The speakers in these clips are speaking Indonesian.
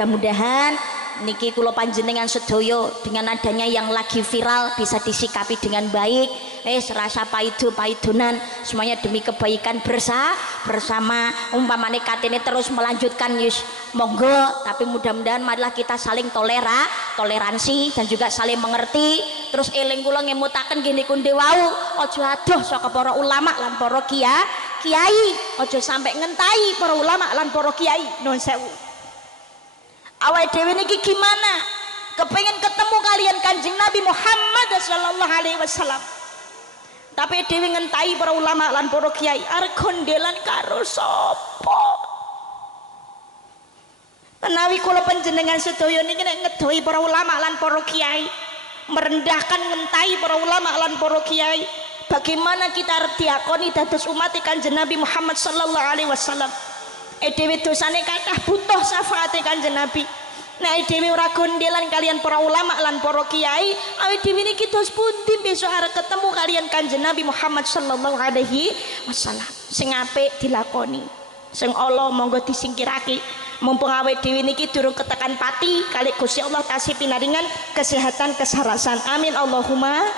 Mudah-mudahan niki kula panjenengan sedaya dengan adanya yang lagi viral bisa disikapi dengan baik. Rasa paidonan semuanya demi kebaikan bersama. Umpamane katene terus melanjutkan yus monggo, tapi mudah-mudahan marilah kita saling toleransi dan juga saling mengerti. Terus eling kula ngemutaken gini kunde wau aja adoh saka para ulama lan para kiai, aja sampai ngentai para ulama lan para kiai. Nuwun sewu. Awake dhewe niki gimana kepengen ketemu kalian Kanjeng Nabi Muhammad sallallahu alaihi wasallam, tapi dhewe ngentai para ulama lan para kiai arep gondelan karo sapa? Menawi kula panjenengan sedaya niki nek ngedoi para ulama lan para kiai, merendahkan ngentai para ulama lan para kiai, bagaimana kita arep diakoni dados umat Kanjeng Nabi Muhammad sallallahu alaihi wasallam? Dhewe dosane kathah butuh syafaate Kanjeng Nabi. Nah dhewe ora gondelan kalian para ulama lan para kiai, awake dhewe niki dos pundi besok arep ketemu kalian Kanjeng Nabi Muhammad sallallahu alaihi wasallam. Sing apik dilakoni, sing ala monggo disingkirake. Mumpung awake dhewe niki durung ketekan pati, kali Gusti Allah tasih pinaringan kesehatan kesarasan. Amin Allahumma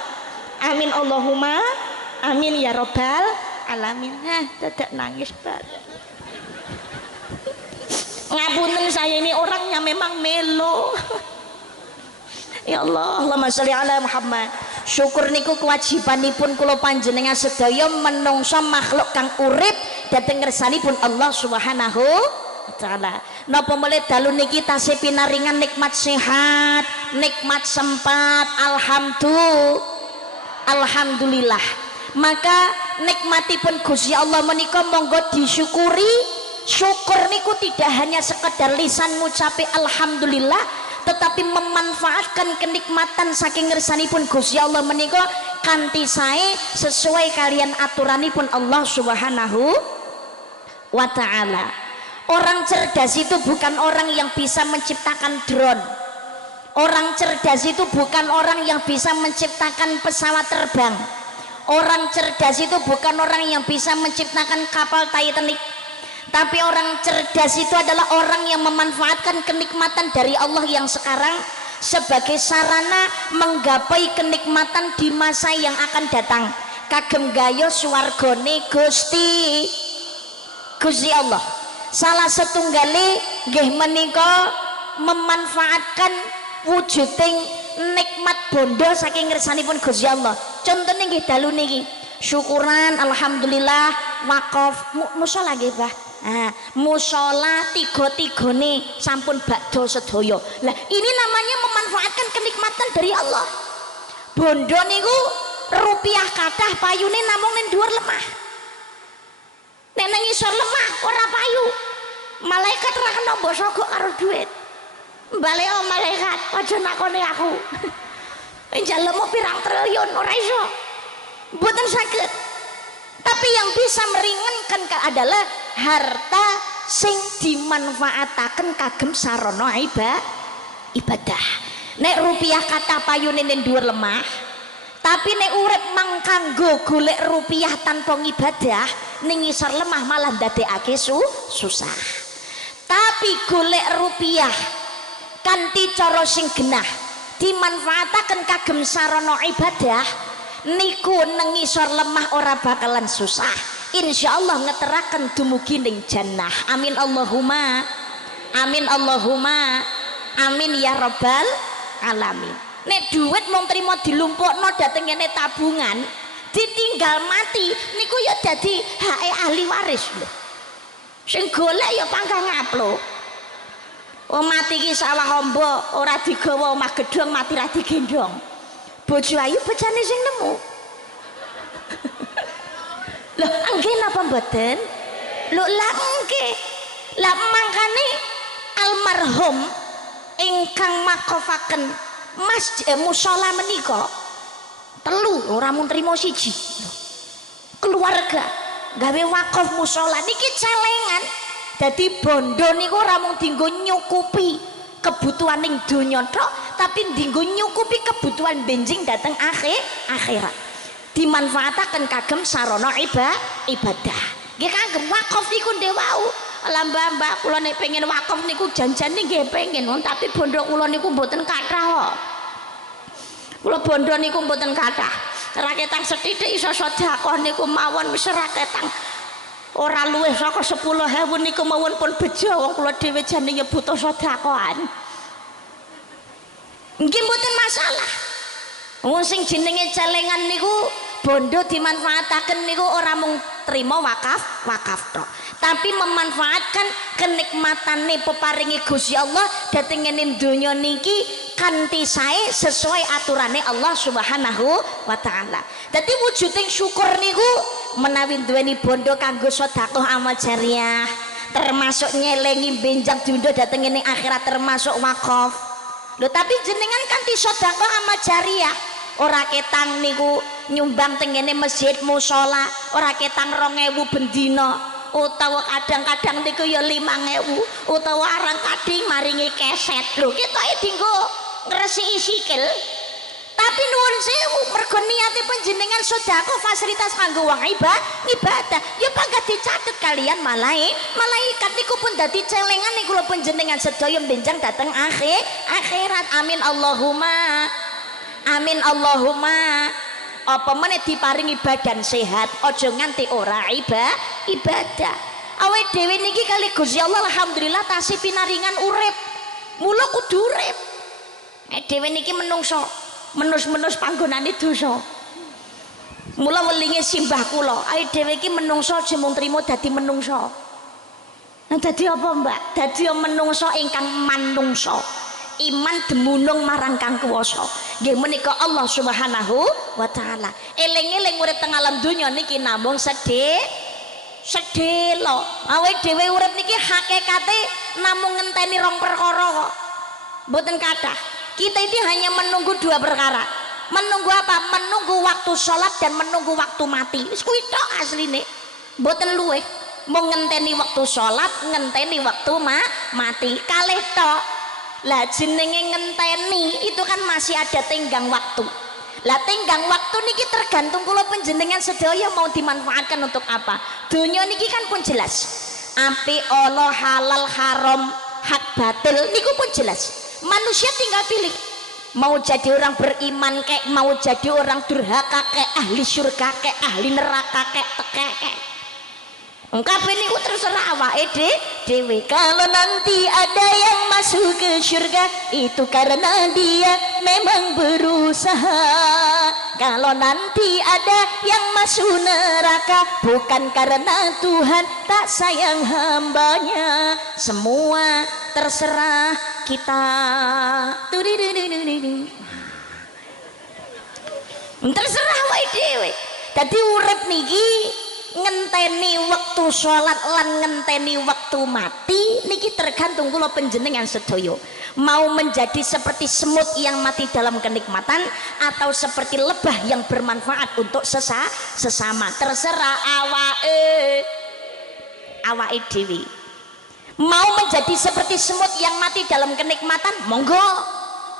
amin Allahumma amin ya robbal alamin. Dadak nangis banget. Ngapunten saya ini orangnya memang melo. Ya Allah, Allahumma sholli ala Muhammad. Syukur niku kewajibanipun kula panjenengan sedaya menungso makhluk kang urip dhateng ngersanipun Allah Subhanahu wa taala. Napa mulih dalu niki tasih pinaringan nikmat sehat, nikmat sempat, alhamdulillah. Maka nikmatipun Gusti Allah menika monggo disyukuri. Syukur niku tidak hanya sekedar lisan ngucapi alhamdulillah, tetapi memanfaatkan kenikmatan saking ngersanipun Gusti Allah menika kanthi sae sesuai kalian aturanipun Allah Subhanahu wa taala. Orang cerdas itu bukan orang yang bisa menciptakan drone. Orang cerdas itu bukan orang yang bisa menciptakan pesawat terbang. Orang cerdas itu bukan orang yang bisa menciptakan kapal Titanic. Tapi orang cerdas itu adalah orang yang memanfaatkan kenikmatan dari Allah yang sekarang sebagai sarana menggapai kenikmatan di masa yang akan datang. Kagem gayo swargane Gusti Allah. Salah setunggali nggih menika memanfaatkan wujuding nikmat bondo saking ngersanipun Gusti Allah. Contohnya nggih dalu niki. Syukuran alhamdulillah wakaf musala nggih, Bah. Musola tiga-tigane sampun bakdo sedaya. Lah ini namanya memanfaatkan kenikmatan dari Allah. Bondo niku rupiah kathah payune namung ning dhuwur lemah. Nek nang isor lemah ora payu. Malaikat ora kena mbok sogok karo dhuwit. Mbale malaikat aja nakoni aku. Njalemu pirang triliun ora iso. Mboten saged. Tapi yang bisa meringankan adalah harta sing dimanfaataken kagem sarana ibadah. Nek rupiah kata payune ning dhuwur lemah, tapi nek urip mang kanggo golek rupiah tanpa ngibadah ning ngisor lemah malah ndadekake susah. Tapi golek rupiah kanthi cara sing genah dimanfaataken kagem sarana ibadah niku nang ngisor lemah ora bakalan susah. Insyaallah ngeteraken dumugi ning jannah. Amin Allahumma amin Allahumma amin ya rabbal alamin. Nek duit mung trimo dilumpukno dhateng ngene tabungan ditinggal mati niku ya dadi hake ahli waris lho. Sing golek ya pangkang ngaplo. Mati iki sawah ombo ora digawa omah gedhong mati ra digendong. Bojo ayu bejane sing nemu. Loh nggih napa mboten? Lho lah nggih. Lah mangkane almarhum ingkang makofaken musala menika telu ora mung trimo siji. Keluarga gawe wakaf musala niki celengan. Dadi bondo niku ora mung dienggo nyukupi kebutuhan ning donya tok, tapi dienggo nyukupi kebutuhan benjing dateng akhirat. Dimanfaataken kagem sarana ibadah. Nggih kagem wakaf niku ndek wau. Lah Mbak kula nek pengen wakaf niku janjane nggih pengen, tapi bondo kula niku mboten kathah kok. Kula bondo niku mboten kathah. Raketang sethithik iso sedekah niku mawon wis raketang. Ora luwih saka 10.000 niku mawon pun bejo wong kula dhewe jane ya butuh sedekahan. Nggih mboten masalah. Wong sing jenenge celengan niku bondo dimanfaataken niku ora mung trima wakaf tok, tapi memanfaatkan kenikmatane peparingi Gusti Allah dhateng ngene donya niki kanthi sae sesuai aturane Allah Subhanahu wa taala. Dadi wujuding syukur niku menawi duweni bondo kanggo sedekah amal jariah, termasuk nyelengi benjang diundhuh dhateng ngene akhirat, termasuk wakaf. Lho tapi jenengan kanthi sedekah amal jariah ora ketang niku nyumbang tengene masjid mushola, ora ketang 2.000 bendina, utawa kadang-kadang niku ya 5.000, utawa arang kading maringi keset. Lho ketoke dienggo ngresiki sikil. Tapi nuwun sewu mergo niate panjenengan sedekah fasilitas kanggo wong ibadah ya pangkat dicatet kalian malaikat niku pun dadi celengan niku lho panjenengan sedaya benjang dateng akhirat. Amin Allahumma amin Allahumma. Apa meneh diparingi badan sehat, aja nganti ora ibadah. Awake dhewe niki kali Gusti Allah alhamdulillah tasih pinaringan urip. Mula kudu urip. Dhewe niki menungso, menus-menus panggonane dosa. Mula welinge simbah kula, awake dhewe iki menungso aja mung trima dadi menungso. Nah dadi apa, Mbak? Dadi menungso ingkang manungso. Iman demunung marang kang kuwasa nggih menika Allah Subhanahu wa taala. Eling-eling urip teng alam donya niki namung sedhela. Awake dhewe urip niki hakikate namung ngenteni 2 perkara kok. Mboten kathah. Kita ini hanya menunggu 2 perkara. Menunggu apa? Menunggu waktu sholat dan menunggu waktu mati. Wis kuwi tok asline. Mboten luwih. Mung ngenteni waktu sholat, ngenteni waktu mati. Kalih tok. Lah jenenge ngenteni itu kan masih ada tenggang waktu. Lah tenggang waktu niki tergantung kula panjenengan sedaya mau dimanfaatkan untuk apa. Donya niki kan pun jelas. Apik Allah, halal haram, hak batil niku pun jelas. Manusia tinggal pilih. Mau jadi orang beriman kek, mau jadi orang durhaka kek, ahli surga kek, ahli neraka kek, tekek kek. Kabeh niku terserah awake dhewe. Kalau nanti ada yang masuk ke surga itu karena dia memang berusaha. Kalau nanti ada yang masuk neraka bukan karena Tuhan tak sayang hambanya. Semua terserah kita. Terserah awake dhewe. Dadi urip niki ngenteni waktu sholat lan ngenteni waktu mati niki tergantung kula panjenengan sedaya mau menjadi seperti semut yang mati dalam kenikmatan atau seperti lebah yang bermanfaat untuk sesama. Terserah awake dhewe. Mau menjadi seperti semut yang mati dalam kenikmatan, monggo.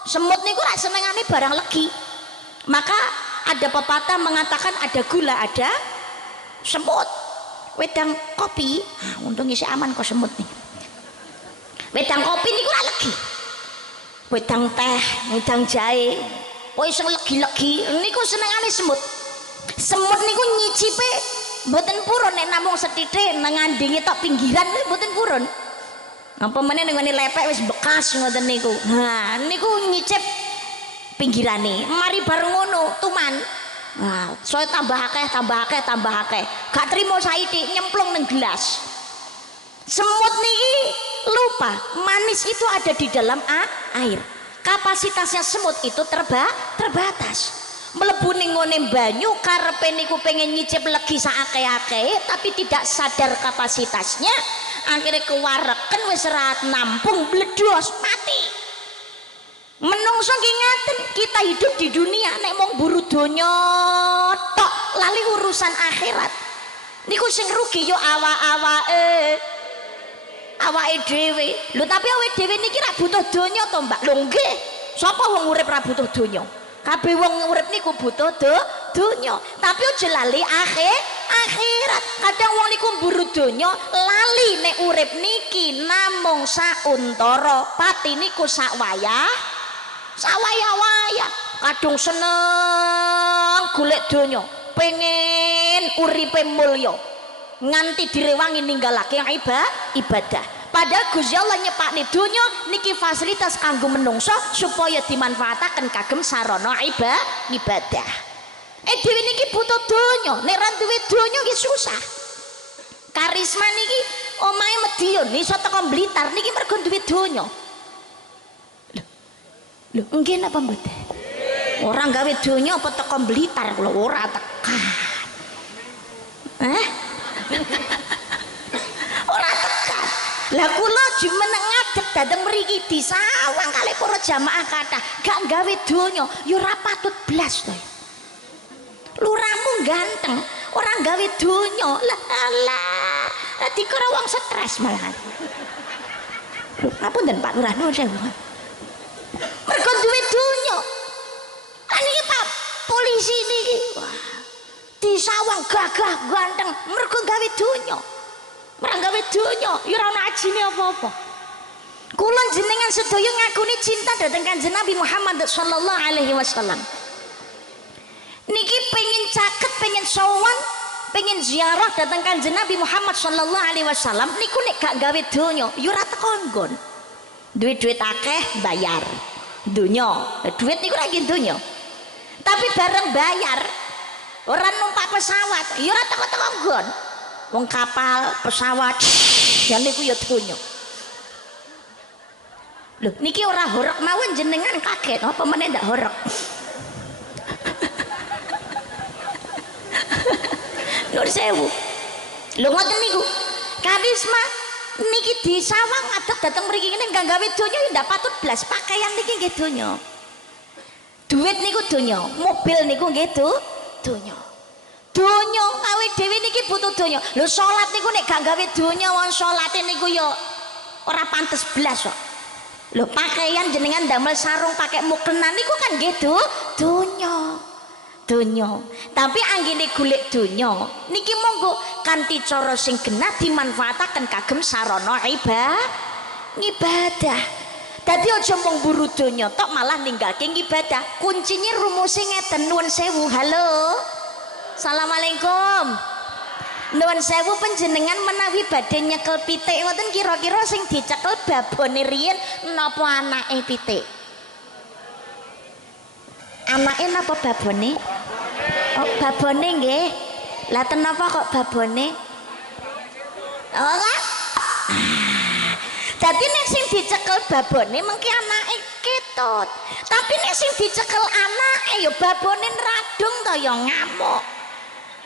Semut niku rak senengane barang legi. Maka ada pepatah mengatakan ada gula, ada semut. Wedang kopi, untung isih aman kok semut nih. Wedang kopi niku ora legi. Wedang teh, wedang jahe, kowe sing legi-legi niku senengane semut. Semut niku nyicipe mboten purun nek namung sethithik nang ngandhinge tok pinggiran mboten purun. Apa meneh ning ngene lepek wis bekas ngoten niku. Nah, niku nyicip pinggirane. Mari bareng ngono, tuman. Nah, saya tambah akeh. Gak trimo saithik nyemplung nang gelas. Semut niki lupa, manis itu ada di dalam air. Kapasitasnya semut itu terbatas. Mlebu ning ngone banyu karepe niku pengen nyicip legi sakake-ake tapi tidak sadar kapasitasnya. Akhirnya kewareken wis ora nampung bledos mati. Menungso nggih ngaten, kita hidup di dunia nek mung buru donya tok lali urusan akhirat. Niku sing rugi yo awake dhewe. Lho tapi awake dhewe niki ra butuh donya to, Mbak. Lho nggih. Sapa wong urip ra butuh donya? Kabeh wong urip niku butuh donya, tapi aja lali akhirat. Kadang wong niku mburu donya lali nek urip niki namung sauntara, pati niku sak wayah kadung seneng golek donya, pengen uripe mulya nganti direwangi ninggalake ibadah. Padahal Gusti Allah nyepakne donya niki fasilitas kanggo menungso supaya dimanfaataken kagem sarana ibadah. Dhewe niki butuh donya, nek ra duwe donya nggih susah. Karisma niki omahe Medion iso teko Blitar niki mergo duwe donya. Lho, nggih napa mboten? Ora gawe donya apa teko Blitar kula ora tekan. Ora tekan. Lah kula jumeneng ngadeg dateng mriki disawang kalih para jamaah kathah gak gawe donya ya ora patut blas to. Lurahmu ganteng ora gawe donya. Lah alah, dikira wong stres malahan. Lho, ngapunten Pak Lurah nuwun sewu. Mergo duwe donya. Lah niki Pak polisi niki wah disawang gagah ganteng mergo gawe donya. Ora gawe donya ya ora ana ajine apa-apa. Kula jenengan sedaya ngakuni cinta dhateng Kanjeng Nabi Muhammad sallallahu alaihi wasallam. Niki pengen caket, pengen sowan, pengen ziarah dhateng Kanjeng Nabi Muhammad sallallahu alaihi wasallam niku nek gak gawe donya ya ora teko nggon. Duit-duit akeh bayar. Donya, duit niku ora nggih donya. Tapi bareng bayar orang numpak pesawat ya ora teko-teko nggon. Wong kapal, pesawat ya niku ya donya. Lho niki ora horok mawon jenengan kaget apa meneh ndak horok. Nur sewu. Lho ngoten niku. Karisma niki disawang adat dateng mriki ngene enggak gawe donya ya ndak patut blas. Pakaian niki nggih donya. Duit niku donya, mobil niku nggih donya. Donya awe dhewe niki butuh donya. Lho salat niku nek gak gawe donya wong salate niku ya ora pantes blas kok. Lho pakaian jenengan damel sarung pakai mukena niku kan nggih donya. Tapi anggene golek donya niki monggo kanthi cara sing genah dimanfaataken kagem sarana ibadah. Dadi aja mung buru donya tok malah ninggalke ibadah. Kuncinya rumuse ngeten nuwun sewu. Halo. Assalamualaikum. Nuwun sewu panjenengan menawi badhe nyekel pitik ngoten kira-kira sing dicekel babone riyen napa anake pitik? Anake napa babone? Oh, babone nggih. Lah ten napa kok babone? Ora. Dadi nek sing dicekel babone mengki anake ketut. Tapi nek sing dicekel anake ya babone radung to ya ngamuk.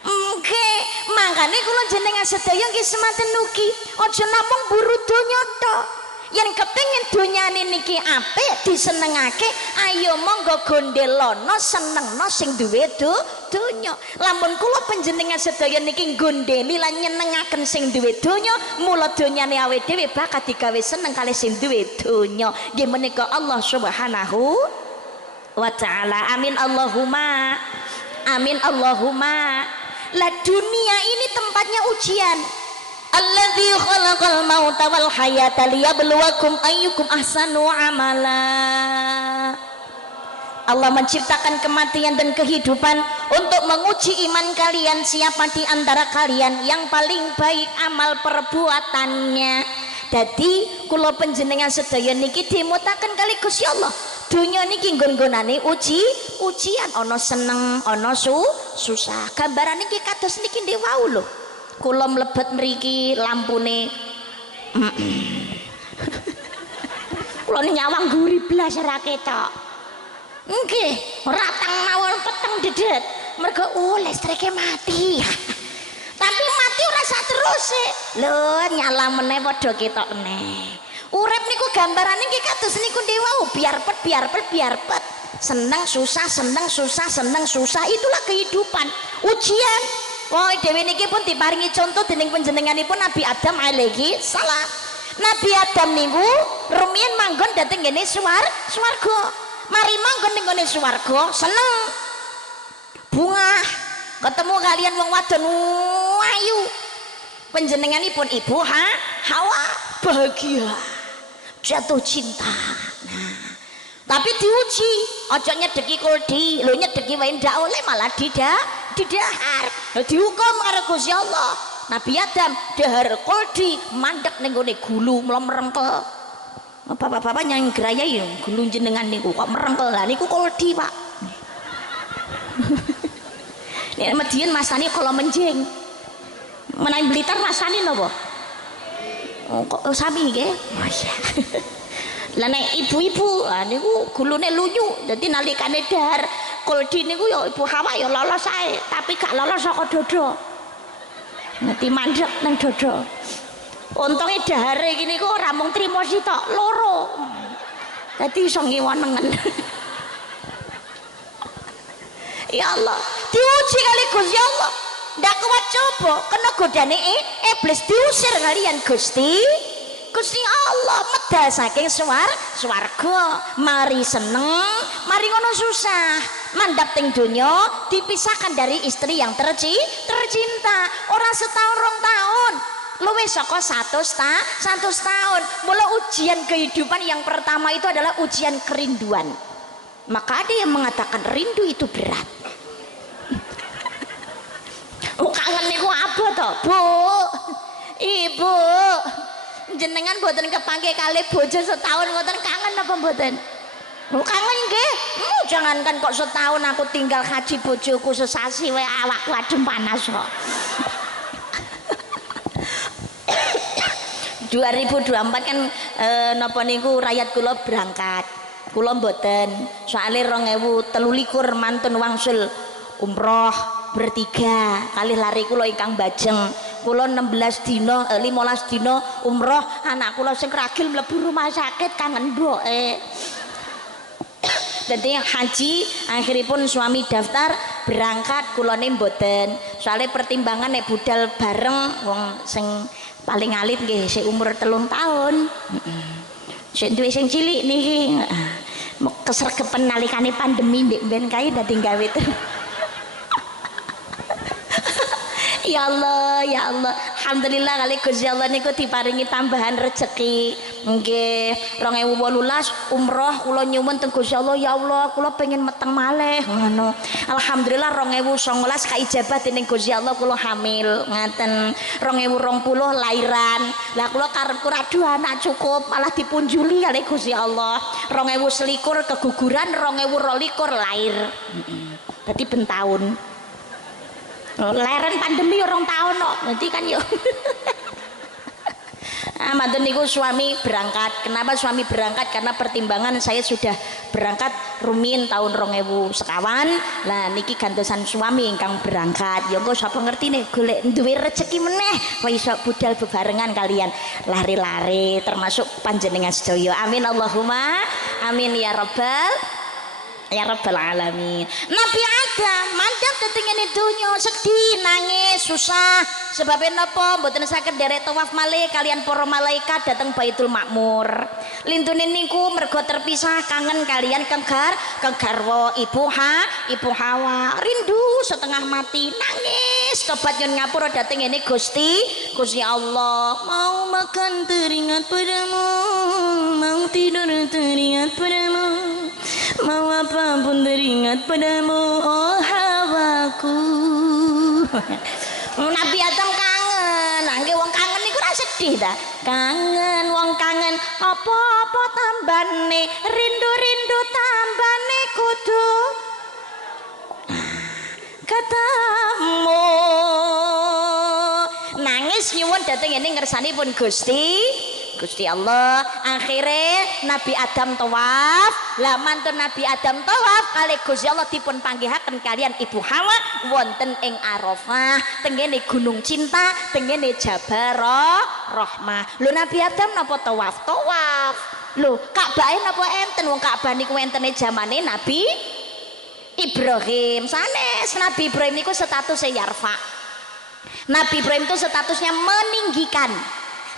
Nggih, mangkane kula jenengan sedaya nggih semanten ugi aja namung buru donya tok. Yen kepengin donyane niki apik disenengake, ayo monggo gondelana senengno sing duwe donya. Lamun kula panjenengan sedaya niki gondeli lan nyenengaken sing duwe donya, mula donyane awake dhewe bakal digawe seneng kalih sing duwe donya. Nggih menika Allah Subhanahu wa taala. Amin Allahumma. Amin Allahumma. Lah dunia ini tempatnya ujian. Alladzi khalaqal mauta wal hayata liyabluwakum ayyukum ahsanu amala. Allah menciptakan kematian dan kehidupan untuk menguji iman kalian, siapa di antara kalian yang paling baik amal perbuatannya. Jadi kula panjenengan sedaya niki dimutaken kali Gusti Allah. Dunia niki nggon-nggonane ujian, ana seneng, ana susah. Gambaran niki kados niki ndek wau lho. Kula mlebet mriki lampune kula nyawang guri blas ora ketok. Nggih, ratang mawon peteng dedet. Mergo listrike mati. Tapi mati ora sak teruse. Lho, nyala meneh padha ketok meneh. Urip niku gambarane nggih kados niku dewa biar pet. Seneng susah, itulah kehidupan. Ujian. Wah, dhewe niki pun diparingi contoh dening panjenenganipun Nabi Adam alaihi salam. Nabi Adam niku rumiyin manggon dhateng ngene swarga. mari manggon ning gone swarga seneng bunga ketemu kalian wong wadon ayu panjenenganipun ibu Hawa bahagia jatuh cinta. Nah, tapi diuji ojo nyedeki kuldi lho nyedeki wae ndak oleh malah didahar dihukum karo Gusti Allah. Nabi Adam dahar kuldi mandek ning gone gulu merengkel. Bapak-bapak yang gerayai gulu jenengan niku kok merengkel lah niku kuldi Pak. Nek Median masane kala menjing. Menawi Blitar masane napa? Oh, kok sami nggih? Masya. Lah nek ibu-ibu niku gulune lunyu. Dadi nalikane dahar kuldi niku ya Ibu Hawa ya lolos ae, tapi gak lolos saka dada. Ngerti mandek nang dada. Untunge dahare iki niku ora mung trimo sitok, loro. Dadi iso ngiwonengen. Ya Allah, diuji kali Gusti Allah. Ndak kuat coba kena godane iblis diusir kalian Gusti Allah medal saking swarga mari seneng mari ngono susah mandap ting donya dipisahkan dari istri yang tercinta orang setahun rong tahun luwih saka 100 tahun. Mula ujian kehidupan yang pertama itu adalah ujian kerinduan. Maka ada yang mengatakan rindu itu berat. Kangen niku apa to, Bu? Ibu, jenengan mboten kepanggih kalih bojo setahun mboten kangen apa mboten? Kangen nggih. Jangankan kok setahun aku tinggal haji bojoku sesasi wae awakku adem panas kok. 2024 kan napa niku rakyat kula berangkat. Kula mboten. Soale 2023 mantun wangsul umroh bertiga kali lari kula ingkang bajeng kula 16 dina 15 dina umroh anak kula sing ragil mlebu rumah sakit kangen mboke. Dadi haji akhiripun suami daftar berangkat kulane mboten soalnya pertimbangan nek budal bareng wong sing paling alit nggih sik umur 3 tahun sik duwe sing cilik niki kesregepen nalikane pandemi mbek mben kae dadi gawe. Ya Allah, ya Allah. Alhamdulillah kali Gusti Allah niku diparingi tambahan rezeki. Nggih, 2018 umroh kula nyuwun teng Gusti Allah, ya Allah, kula pengen meteng malih ngono. Alhamdulillah 2019 kaijabah dening Gusti Allah kula hamil. Ngaten 2020 lairan. Lah kula karepku radu anak cukup malah dipunjuli kali Gusti Allah. 2021 keguguran, 2022 lahir. Dadi ben taun. Leren pandemi orang tahun kok nanti kan yuk. Manten niku suami berangkat. Kenapa suami berangkat? Karena pertimbangan saya sudah berangkat rumin tahun 2000 sekawan. Lah niki gantosan suami ingkang berangkat. Ya engko sapa ngerti nih golek duwe rezeki meneh kok iso budal bebarengan kalian lari-lari termasuk panjenengan sedaya. Amin Allahumma amin ya rabbal alamin. Nabi Adam mandang dateng ini dunya sedih nangis susah sebabnya napa mboten saged derek tawaf malih kalian para malaikat dateng Baitul Makmur. Lintune niku mergo terpisah kangen kalian kegarwa Ibu Hawa rindu setengah mati nangis tobat nyun ngapura dateng ini Gusti Allah. Mau makan teringat padamu, mau tidur teringat padamu, mau apapun teringat padamu, oh Hawaku. Nabi Adam kangen, nangge wong kangen niku ora sedih ta? Kangen wong kangen, apa-apa tambane, rindu-rindu tambane kudu ketemu. Nangis nyuwun dateng ngene ngersanipun Gusti Allah. Akhirnya Nabi Adam tawaf. Lah mantun Nabi Adam tawaf kali Gusti Allah dipun panggihaken kalian Ibu Hawa wonten ing Arafah tengene Gunung Cinta tengene Jabal Rahmah. Lho Nabi Adam napa tawaf? Lho Ka'bah napa enten wong Ka'bah niku entene zamane Nabi Ibrahim. Sanes Nabi Ibrahim niku statusnya yarfa. Nabi Ibrahim itu statusnya meninggikan.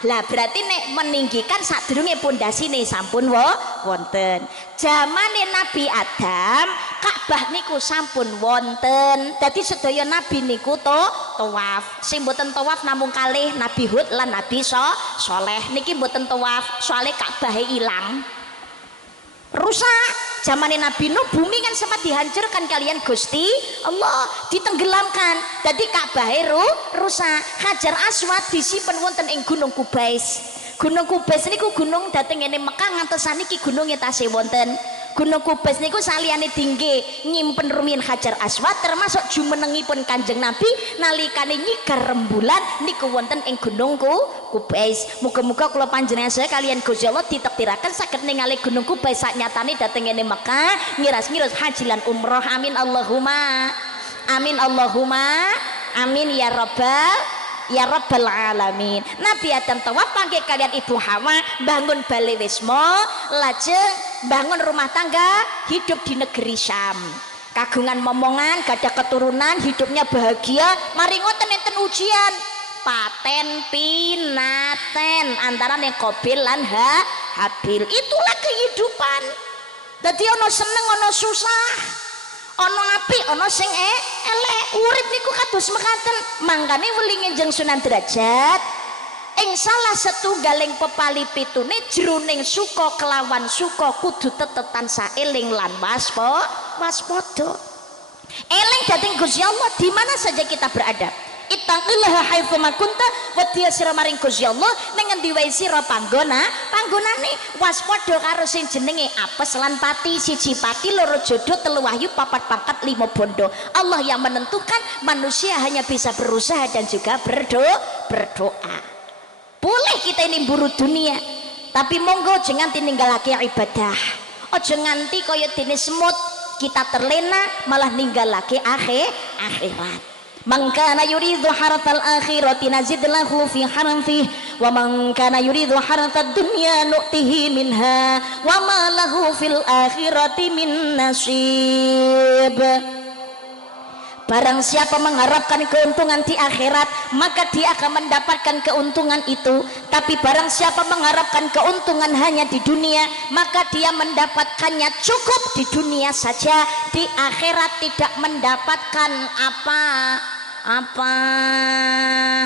Lah berarti nek meninggikan sadurunge pondasine sampun wonten. Zamane Nabi Adam Ka'bah niku sampun wonten. Dadi sedaya nabi niku tawaf. Sing mboten tawaf namung kalih Nabi Hud lan Nabi Saleh. Niki mboten tawaf soalnya Ka'bahe ilang. Rusak. Zamane Nabi Nuh bumi kan sempat dihancurkan kalian Gusti Allah, ditenggelamkan. Jadi Ka'bahe rusak. Hajar Aswad disimpen wonten ing Gunung Kubais. Gunung Kubais niku gunung dhateng ngene Mekah ngantos saniki gununge tasih wonten. Gunung Kubais niku saliyane dingge nyimpen rumiyin Hajar Aswad termasuk jumenengipun Kanjeng Nabi nalikane nyigar rembulan niku wonten ing Gunung Kubais. Muga-muga kula panjenengan saya kalian Gusti Allah ditektiraken saged ningali Gunung Kubais saknyatane dhateng ngene Mekah ngiras-ngiras haji lan umroh. Amin Allahumma amin Allahumma amin ya rabbal alamin. Nabi Adam tawaf panggih kalian Ibu Hawa bangun bale wisma lajeng bangun rumah tangga hidup di negeri Syam kagungan momongan gadah keturunan hidupnya bahagia. Mari ngoten enten ujian paten pinaten antara ning Qabil lan Habil. Itulah kehidupan. Dadi ana seneng ana susah, ana apik ana sing elek. Urip niku kados mekaten. Mangkane welinge jeung Sunan Derajat ing salah setunggaling pepali pitune jroning suka kelawan suka kudu tetetan saeling lan waspada. Eling dhateng Gusti Allah di mana saja kita berada. Ittaqillaha haitsu ma kunta wedya sira maring Gusti Allah ning endi wae sira panggonane. Waspada karo sing jenenge apes lan pati. 1 pati, 2 jodoh, 3 wahyu, 4 pangkat, 5 bondo. Allah yang menentukan, manusia hanya bisa berusaha dan juga berdoa. Boleh kita ini buru dunia, tapi monggo jangan tinggalake ibadah. Ojo nganti kaya dene semut kita terlena malah ninggalake akhirat. Man kana yuridu haratal akhirati nazid lahu fi haramih wa man kana yuridu haratad dunya nu'tihi minha wa ma lahu fil akhirati min nasib. Barang siapa mengharapkan keuntungan di akhirat maka dia akan mendapatkan keuntungan itu. Tapi barang siapa mengharapkan keuntungan hanya di dunia maka dia mendapatkannya cukup di dunia saja. Di akhirat tidak mendapatkan apa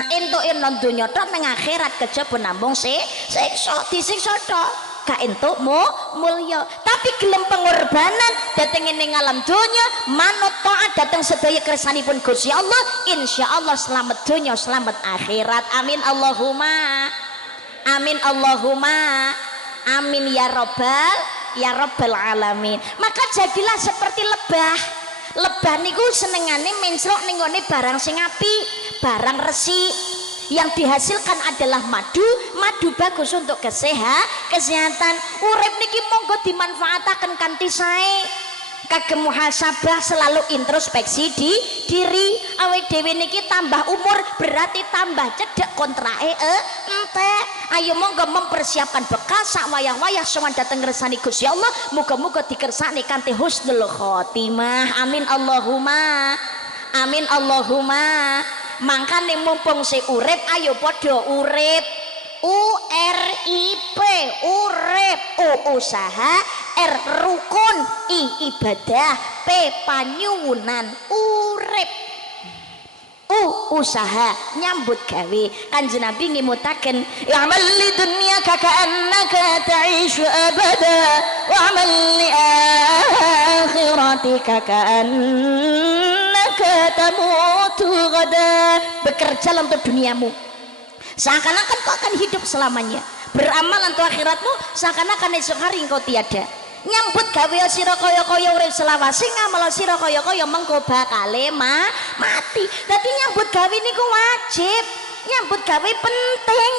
entuk dunya tok ning akhirat kejaba namung siksa disiksa tok gak entuk mulya. Tapi gelem pengorbanan dhateng ing alam donya manut taat dhateng sedaya kersanipun Gusti Allah, insyaallah selamat donya selamat akhirat. Amin Allahumma amin Allahumma amin ya rabbal alamin. Maka jadilah seperti lebah. Lebah niku senengane mencrok ning ngone barang sing apik, barang resik. Yang dihasilkan adalah madu bagus untuk kesehatan. Urip niki monggo dimanfaataken kanthi sae. Kagem muhasabah selalu introspeksi diri. Awake dhewe niki tambah umur berarti tambah cedhek kontrake entek. Ayo monggo mempersiapkan bekal sak wayah-wayah sowan dhateng ngersani Gusti Allah. Muga-muga dikersakne kanthi husnul khotimah. Amin Allahumma amin Allahumma. Mangkane mumpung si urip ayo padha urip. URIP urip, U usaha, R rukun, I ibadah, P panyuwunan. Urip, U usaha nyambut gawe. Kanjeng Nabi ngimutaken ya'mal li dunyaka ka'annaka ta'ishu abada wa 'amal li akhiratika ka'annaka tamutu ghadan. Bekerja untuk duniamu seakan-akan kau akan hidup selamanya. Beramal untuk akhiratmu seakan-akan esok hari engkau tiada. Nyambut gawe sira kaya-kaya urip selawase, ngamal sira kaya-kaya mengko bakale mati. Dadi nyambut gawe niku wajib, nyambut gawe penting.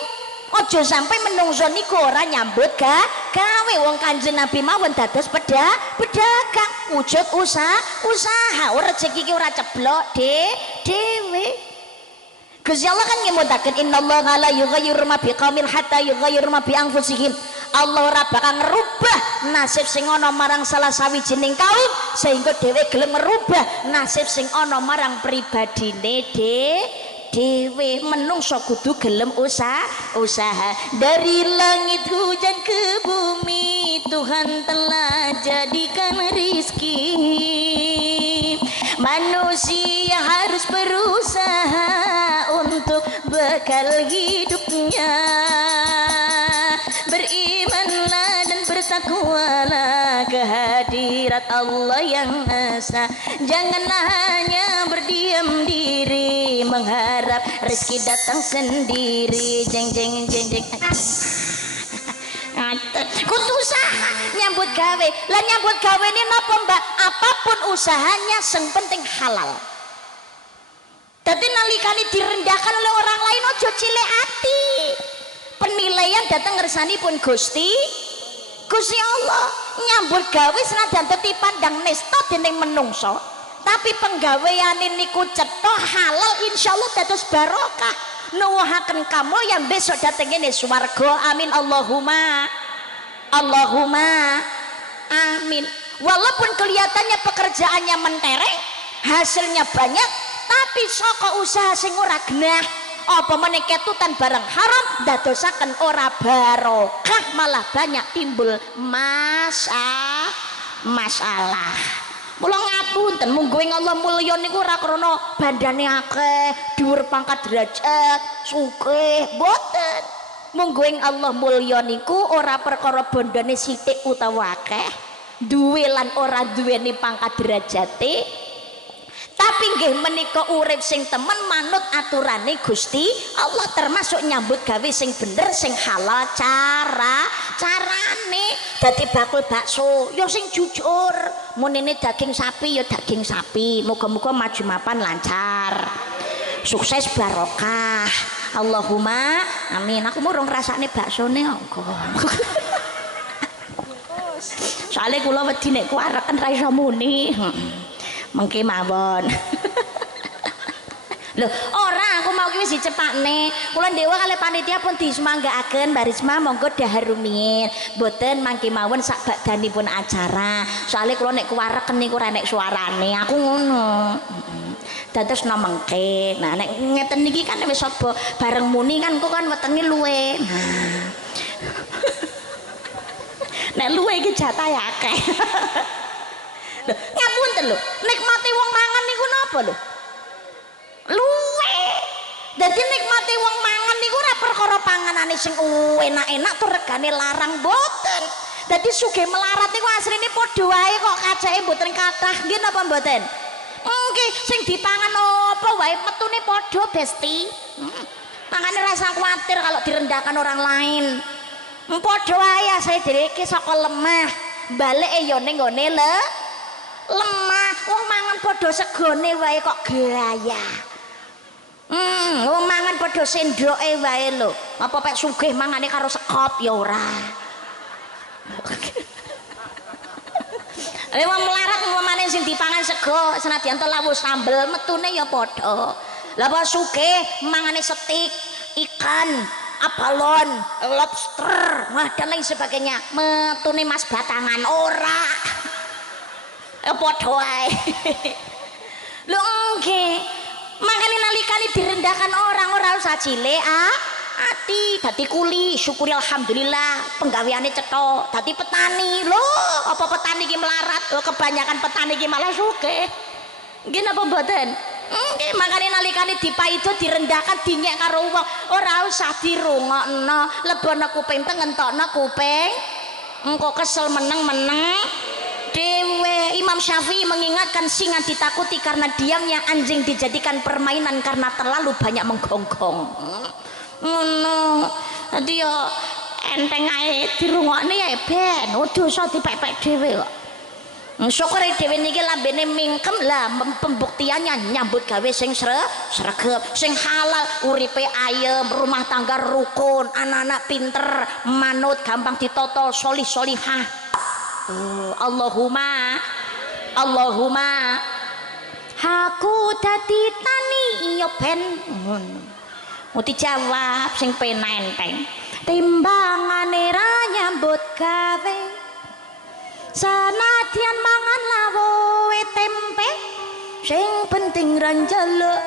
Ojo sampai menungso niku ora nyambut gawe. Wong Kanjeng Nabi mawon dados pedagang, wujud usaha. Ora rezeki iki ora ceblok dhewe. Gusti Allah kan ngemutaken innallaha la yughayyiru ma biqaumin hatta yughayyiru ma bi anfusihim. Allah ora bakal ngerubah nasib sing ana marang salah sawijining kaum sehingga dhewe gelem ngerubah nasib sing ana marang pribadine dhewe menungso kudu gelem usaha dari langit hujan ke bumi Tuhan telah jadikan rizki manusia harus berusaha untuk bekal hidupnya berimanlah dan bertakwalah kehadirat Allah yang esa janganlah hanya berdiam diri mengharap rezeki datang sendiri jeng jeng jeng jeng kudu usaha nyambut gawe lah nyambut gawe ini napa mbak apapun usahanya sing penting halal dadi nalikane direndahkan oleh orang lain ojo cilik ati penilaian datang ngersanipun Gusti Allah nyambut gawe senajan dadi pandang nesta dening menungso tapi penggaweane niku cetha halal insyaallah dados barokah nuwuhaken kamu yang besok dateng ini swarga amin Allahumma amin walaupun kelihatannya pekerjaannya mentereng hasilnya banyak tapi saka usaha sing ora genah apa meneh ketutan barang haram dadosaken ora barokah malah banyak timbul masalah mula ngapunten munggo ing Allah mulya niku ora krana bandane akeh dhuwur pangkat derajat sugih mboten munggo ing Allah mulya niku ora perkara bandane sithik utawa akeh duwe lan ora duweni pangkat derajate tapi nggih menika urip sing temen manut aturane Gusti Allah termasuk nyambut gawe sing bener sing halal carane dadi bakul bakso ya sing jujur munine daging sapi ya daging sapi muga-muga maju mapan lancar sukses barokah Allahumma amin aku murung rasane baksone kok soalnya kula wedi nek kuareken ra iso muni mengke mawon lho ora aku mau ki wis dicepakne kula dewa kali panitia pun disemanggaaken Barisma monggo dahar rumiyin mboten mangke mawon sak bakdanipun acara soalnya kula nek kuwareken niku ora nek suarane aku ngono dados no mengke nah nek ngeten niki kan wis sapa bareng muni kan kok kan wetenge luwe nek luwe iki jatah ya akeh ngapunten lho nikmati wong mangan niku napa lho luwe dadi nikmati wong mangan niku ora perkara panganane sing enak-enak tur regane larang mboten dadi sugih melarat niku asline padha wae kok kacake mboten kathah nggih napa mboten nggih sing dipangan apa wae metune padha Besti makane rasa kuwatir kalau direndahkan orang lain padha wae saya dhewe iki saka lemah balike ya ning nggone lemah wong mangan padha segone wae kok gaya wong mangan padha sendoke wae lho apa pek sugih mangane karo sekop ya ora wong melarat umpamane sing dipangan sego senadyan to lawuh sambel metune ya padha lha apa sugih mangane steak ikan abalon lobster dan lain sebagainya metune mas batangan ora padha wae lho nggih mangkane nalikane direndahkan orang ora usah cilik ati dadi kuli syukuri alhamdulillah penggaweane cetha dadi petani lho apa petani iki melarat kebanyakan petani iki malah sugih nggih napa mboten nggih mangkane nalikane dipaido direndahkan dinyek karo wong ora usah dirungokno lebono kuping teng ngentokno kuping engko kesel meneng-meneng dewe. Imam Syafi'i mengingatkan singa ditakuti karena diamnya, anjing dijadikan permainan karena terlalu banyak menggonggong. Ngono. Dadi yo enteng ae dirungokne ya ben, dosa dipek-pek dhewe kok. Syukure dhewe niki lambene mingkem lah, pembuktiannya nyambut gawe sing sregep, sing halal, uripe ayem, rumah tangga rukun, anak-anak pinter, manut gampang ditata, solih-solihah. Allahumma aku dadi tani ya ben mau dijawab sing penenteng timbangane ra nyambut gawe sanadyan mangan lawoe tempe sing penting ra njaluk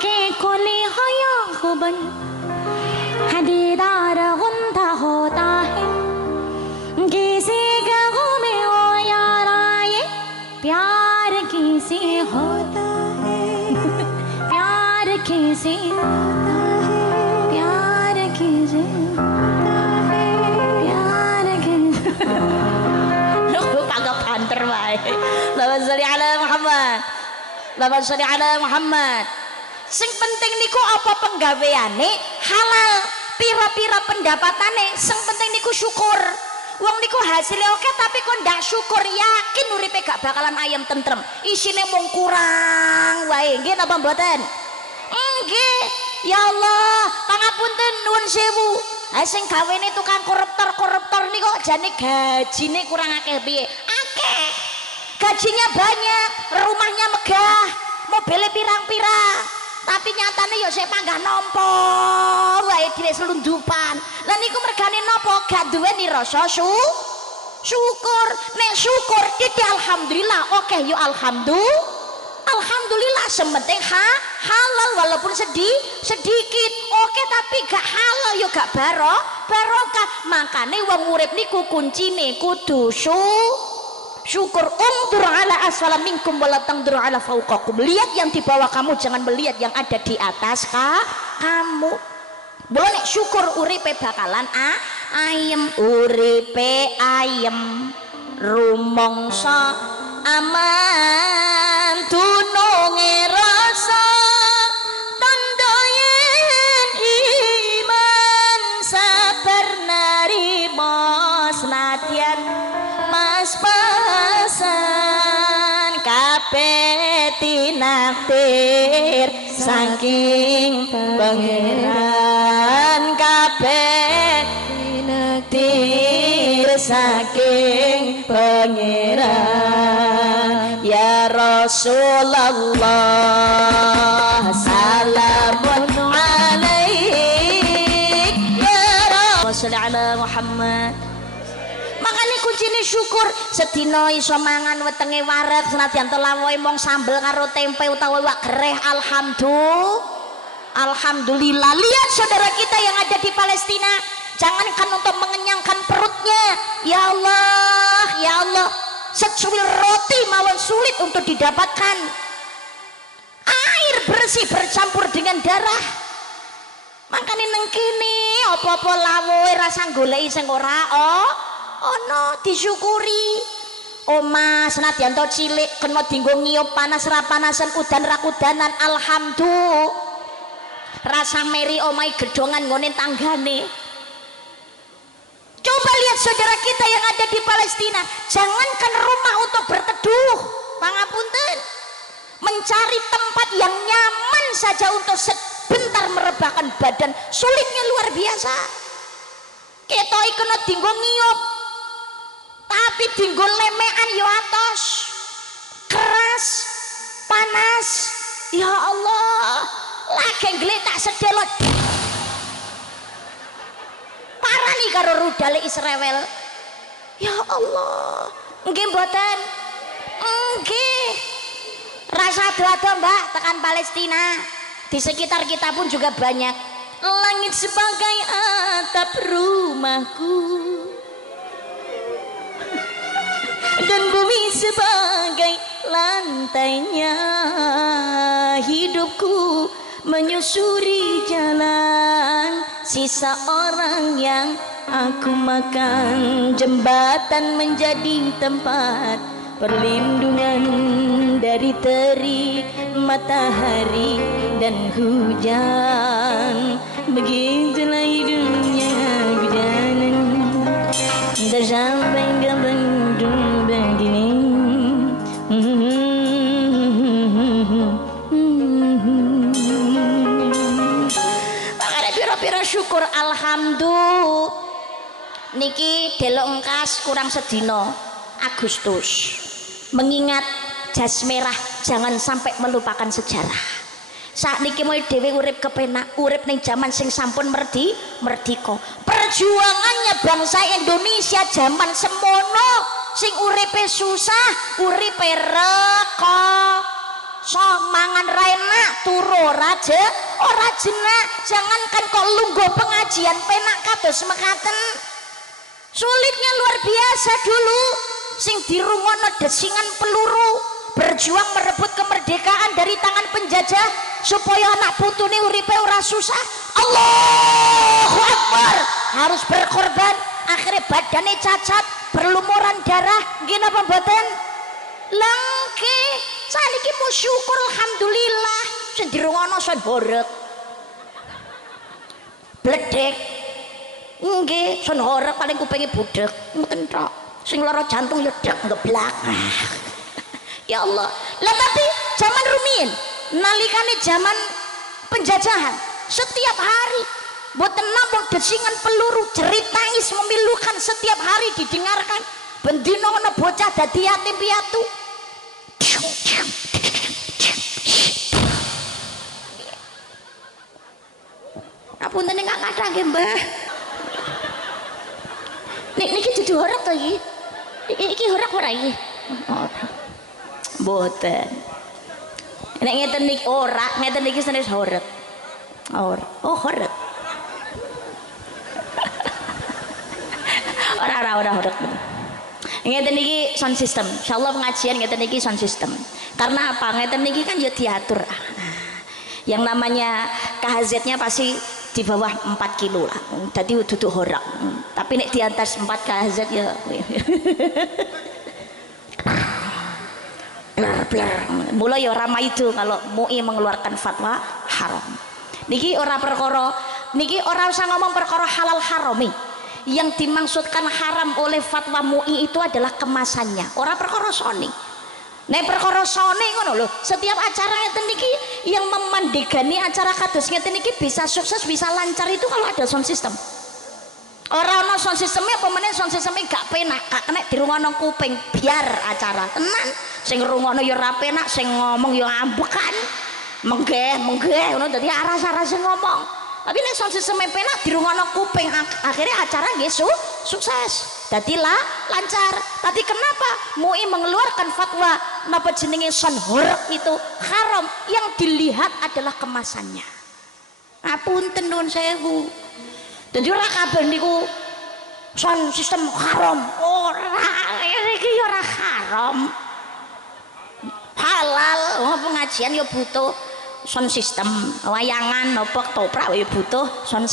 के कोले हया खुबन हदीदार गुंदा होता है किसी गहू में वो यारा ये प्यार किसे होता है प्यार किसे होता है प्यार किसे प्यार किसे kagak banter wae. Allahumma sholli ala Muhammad. Allahumma sholli ala Muhammad. Sing penting niku apa penggaweane halal, pira-pira pendapatane, sing penting niku syukur. Wong niku hasilnya oke tapi kok ndak syukur, yakin uripe gak bakalan ayam tentrem. Isine mung kurang wae. Nggih napa mboten? Nggih. Ya Allah, pangapunten nuwun sewu. Sing gawene tukang koruptor nih kok jane gajine kurang akeh piye? Akeh. Gajinya banyak, rumahnya megah, mobilnya pirang-pirang. Tapi nyatane ya sik panggah nampa wae dhewe selundupan. Lah niku mergane napa? Gak duweni rasa syukur. Nek syukur titik alhamdulillah, oke yo alhamdulillah sementing halal walaupun sedikit oke tapi gak halal yo gak barokah. Makane wong urip niku kuncine kudu syukur. Ungdur ala asfala minkum wala tangdur ala fauqakum. Lihat yang di bawah kamu, jangan melihat yang ada di atas kamu. Boleh syukur uripe bakalan ayem, uripe ayem, rumangsa aman tununge rasa tandha yen iman sabar narima senadyan pas-pasan kabeh tinakdir saking pangeran kabeh tinakdir saking pangeran. Ya Rasulullah salamun alaik ya Rasulullah Muhammad. Makanya kuncine syukur. Sedina iso mangan wetenge wareg senadyan to lawohe mung sambel karo tempe utawa iwak gereh, alhamdulillah. Lihat saudara kita yang ada di Palestina, jangankan untuk mengenyangkan perutnya, ya Allah, secuil roti mawon sulit untuk didapatkan. Air bersih bercampur dengan darah. Makanya neng kene apa-apa lawohe rasa goleki sing ora ono disyukuri. Oma senadyan to cilik kena dinggo ngiyup panas ra panasan udan ra kudanan, alhamdulillah. Rasa meri omai gedongan ngone tanggane. Coba lihat saudara kita yang ada di Palestina, jangankan rumah untuk berteduh, pangapunten, mencari tempat yang nyaman saja untuk sebentar merebahkan badan sulitnya luar biasa. Ketoi kena dinggo ngiyup, tapi dinggo lemean yo atos, keras, panas, ya Allah, lagi ngletak sedelot. Parani karo rudale Israel. Ya Allah, nggih mboten? Nggih. Rasa ado-ado Mbak tekan Palestina. Di sekitar kita pun juga banyak. Langit sebagai atap rumahku dan bumi sebagai lantainya, hidupku menyusuri jalan sisa orang yang aku makan. Jembatan menjadi tempat perlindungan dari terik matahari dan hujan. Begitulah hidupnya berjalan sampai ke Bandung begini. Pira-pira syukur alhamdulillah. Niki delok engkas kurang sedina Agustus. Mengingat jas merah, jangan sampai melupakan sejarah. Saat niki mulai dewe urip kepenak, urip ning zaman sing sampun merdika. Perjuangannya bangsa Indonesia zaman semono, sing uripe susah, uripe reko. so mangan ra enak turu ora jenak. Jangankan kok lungguh pengajian penak kados mekaten. Sulitnya luar biasa dulu sing dirungono desingan peluru, berjuang merebut kemerdekaan dari tangan penjajah supaya anak putune uripe ora susah. Allahu Akbar, harus berkorban, akhirnya badannya cacat, berlumuran darah. Nggih napa mboten? Lengke saniki mu syukur alhamdulillah sing dirungono son horeg bledek. Nggih son horeg paling kupinge budek ngoten tok. Sing lara jantung ya dek ngeblak. Ya Allah. Lah tapi zaman rumiyin nalikane zaman penjajahan setiap hari boten namung desingan peluru, jerit tangis memilukan setiap hari didengarkan. Bendina ana bocah dadi yatim piatu. Apunten ning kathah nggih, Mbah. Niki dudu horeg to iki? Iki horeg ora iki? Mboten. Nek ngeten niki ora, ngeten niki sanes horeg. Ora. Oh, horeg. Ora horeg. Ngeten niki sound system. Insyaallah pengajian ngeten niki sound system. Karena apa? Ngeten niki kan ya diatur. Yang namanya KHZ-nya pasti di bawah 4 kilo lah. Tadi duduk horeg. Tapi nek di atas 4 KHZ ya. Mula ya ramai itu kalau MUI mengeluarkan fatwa haram. Niki ora perkara, niki ora usah ngomong perkara halal harami. Yang dimaksudkan haram oleh fatwa MUI itu adalah kemasannya, ora perkara soni. Nek perkara soni ngono lho, setiap acara ngeten niki yang memandegani acara kados ngeten niki bisa sukses, bisa lancar itu kalau ada sound system. Ora ana sound systemnya apa meneh sound systemnya gak penak, gak kena dirungono kuping biar acara tenan. Sing ngrungokno ya ora penak, sing ngomong ya ambekan. Menggeh ngono dadi aras-aras sing ngomong. Tapi nek sound systemnya penak dirungono kuping akhirnya acara nggih sukses. Dadilah lancar. Tapi kenapa MUI mengeluarkan fatwa napa jenenge sound horeg itu haram? Yang dilihat adalah kemasannya. Apunten nuwun sewu. Dan ora kabeh niku sound system haram. Ora, iki ora haram. Halal, pengajian ya butuh sound system, wayangan napa ketoprak ya butuh sound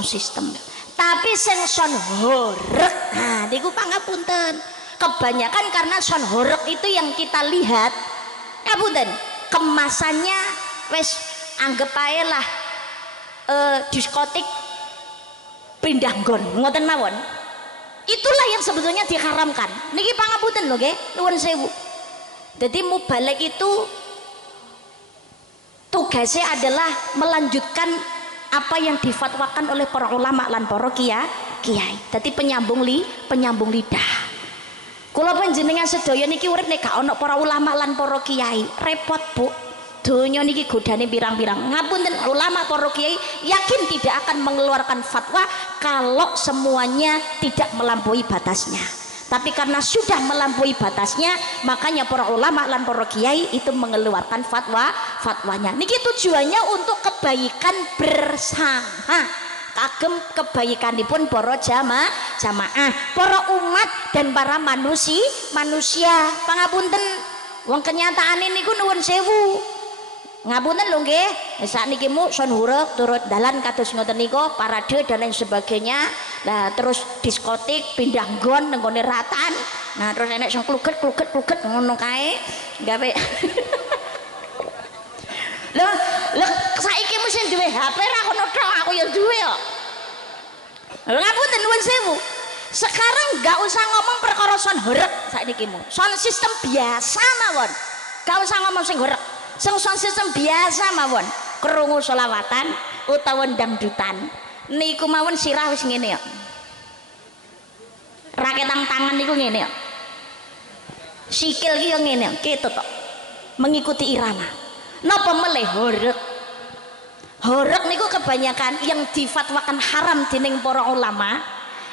system. Tapi sing sound horeg, nah niku pangapunten. Kebanyakan karena sound horeg itu yang kita lihat, ngapunten, kemasannya wis anggap ae lah diskotik pindah nggon ngoten mawon. Itulah yang sebetulnya diharamkan. Niki pangapunten lho nggih, nuwun sewu. Jadi mubalek itu tugasnya adalah melanjutkan apa yang difatwakan oleh para ulama lan para kiai. Jadi penyambung lidah. Kula panjenengan sedaya niki urip nek gak ana para ulama lan para kiai, repot, Bu. Donya niki godane pirang-pirang. Ngapunten ulama para kiai yakin tidak akan mengeluarkan fatwa kalau semuanya tidak melampaui batasnya. Tapi karena sudah melampaui batasnya, makanya para ulama lan para kiai itu mengeluarkan fatwanya. Niki tujuannya untuk kebaikan bersama. Kagem kebaikanipun para jamaah, para umat dan para manusia. Pangapunten, wong kenyataane niku nuwun sewu. Ngapunten lho nggih, sakniki mu son horeg turut dalan kados ngoten niku, parade dan lain sebagainya. Nah, terus diskotik pindah nggon nang gone ratan. Nah, terus enek sing kluget ngono kae. Gawe Lho, saiki mesti duwe HP ra ngono tok, aku ya duwe kok. Lho ngapunten nuwun sewu. Sekarang enggak usah ngomong perkara son horeg sakniki mu. Son sistem biasa mawon. Enggak usah ngomong sing horeg. Son sistem biasa mawon. Krungu selawatan utawa dangdutan. Niku mawon sirah wis ngene ya. Raketang tangan niku ngene ya. Sikil ki yo ngene ya, gitu tok. Mengikuti irama. Napa meleh horeg? Horeg niku kebanyakan yang difatwakan haram dening para ulama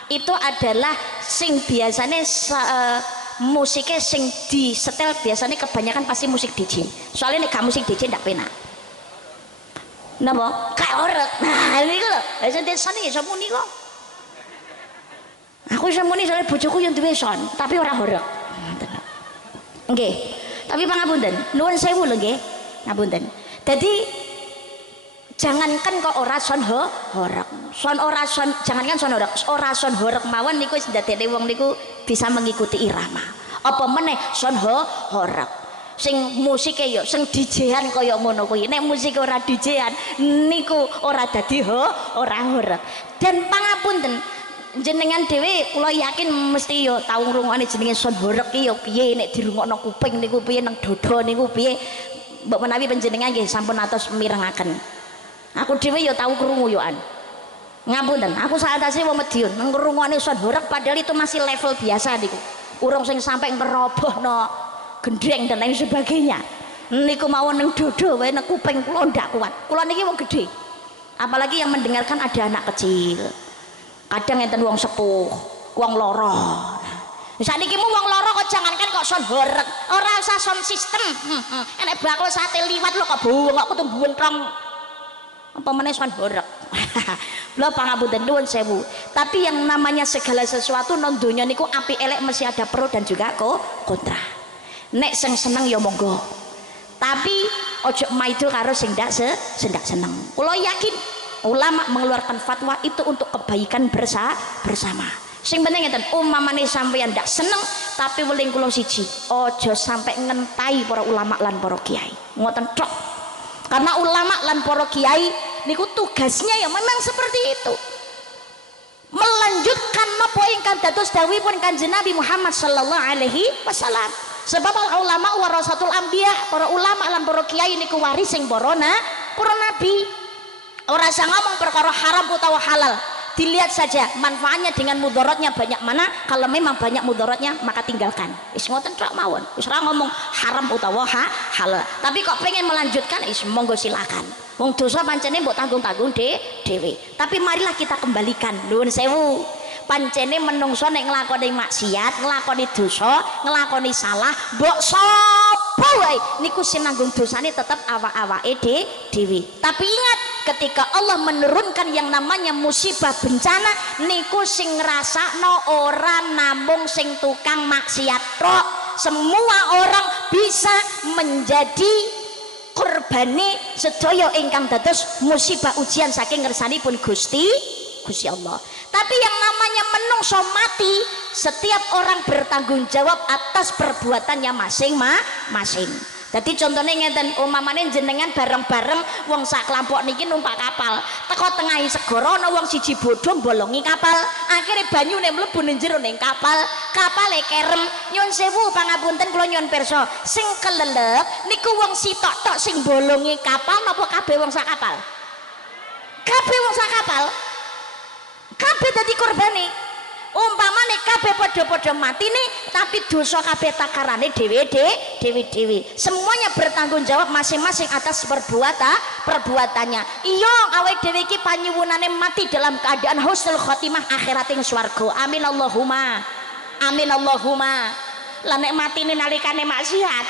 itu adalah sing biasane musiknya sing di setel biasanya kebanyakan pasti musik DJ. Soalnya nek gak musik DJ ndak penak. Napa? Kayak orek. Nah, ini lho. Lah sing desane iso muni kok. Aku iso muni soalnya bojoku yang duwe son, tapi ora horek. Nggih. Tapi pangapunten, nuwun sewu lho nggih. Ngapunten. Dadi jangankan kok ora son horek. Son ora son, jangankan son horek, ora son horek mawon niku wis ndadekne wong niku bisa mengikuti irama. Apa meneh son horek. Sing musike yo sing DJ-an kaya ngono kuwi. Nek musik ora DJ-an niku ora dadi ora horek. Dan pangapunten jenengan dhewe kula yakin mesti yo tau ngrungokne jenenge son horek ki yo piye nek dirungokno kuping niku piye nang dada niku piye. Mbok menawi panjenengan nggih sampun atos mirengaken. Aku dhewe yo tau krungu yoan. Ngapunten, aku saatase wong Madiun ngrungokne son horek padahal itu masih level biasa niku. Urung sing sampai ngerobohno gendreng dan lain sebagainya. Niku mawon ning dodo wae nek kuping kula ndak kuat. Kula niki wong gedhe. Apalagi yang mendengarkan ada anak kecil. Kadang enten wong sepuh, wong loro. Saniki mu wong loro kok jangankan kok son horek, ora usah son sistem. Enek bakul sate liwat lho kok bawang kok kudu buntrong. Apa meneh son horek. Lho pangapunten nuwun sewu. Tapi yang namanya segala sesuatu nang donya niku apik elek mesti ada pro dan juga kontra. Nek sing seneng ya monggo. Tapi ojo maido karo sing ndak seneng. Kula yakin ulama mengeluarkan fatwa itu untuk kebaikan bersama. Sing penting ngeten, umpamane sampeyan ndak seneng tapi weling kula siji, ojo sampai ngentai para ulama lan para kiai. Ngoten tok. Karena ulama lan para kiai niku tugasnya ya memang seperti itu. Melanjutkan napa ingkang dados dawuhipun Kanjeng Nabi Muhammad sallallahu alaihi wasallam. Sebab ulama warasatul anbiya, para ulama lan para kiai niku warising para nabi. Ora usah ngomong perkara haram utawa halal. Dilihat saja manfaatnya dengan mudaratnya banyak mana. Kalau memang banyak mudaratnya maka tinggalkan. Wis ngoten tok mawon. Wis ora ngomong haram utawa halal. Tapi kok pengen melanjutkan wis monggo silakan. Wong dosa pancene mbok tanggung-tanggung dhewe. Tapi marilah kita kembalikan. Nuwun sewu. Pancene menungso nek nglakoni maksiat, nglakoni dosa, nglakoni salah, mbok sapa wae niku sing nanggung dosane tetep awak-awake dhewe. Tapi ingat, ketika Allah menurunkan yang namanya musibah bencana niku sing ngrasakno ora namung sing tukang maksiat tok. Semua orang bisa menjadi korbane sedaya ingkang dados musibah ujian saking ngersanipun Gusti Allah. Tapi yang namanya menungso mati, setiap orang bertanggung jawab atas perbuatannya masing-masing. Jadi contohnya ngeten, umpamane jenengan bareng-bareng wong sak kelompok niki numpak kapal, teko tengahi segara ana wong siji bodho bolongi kapal, akhirnya banyune mlebu ning jero ning kapal, kapale kerem. Nyun sewu pangapunten kula nyun pirsa, sing kelelep niku wong sitok tok sing bolongi kapal napa kabeh wong sak kapal? Kabeh wong sak kapal. Kabeh dadi korbane. Umpamane kabeh padha-padha mati nih, tapi dosa kabeh takarane dhewe-dhewe. Semuanya bertanggung jawab masing-masing atas perbuatannya. Iya, awake dhewe iki panyuwunane mati dalam keadaan husnul khotimah akhirat ing swarga. Amin Allahumma. Amin Allahumma. Lah nek matine nalikane maksiat,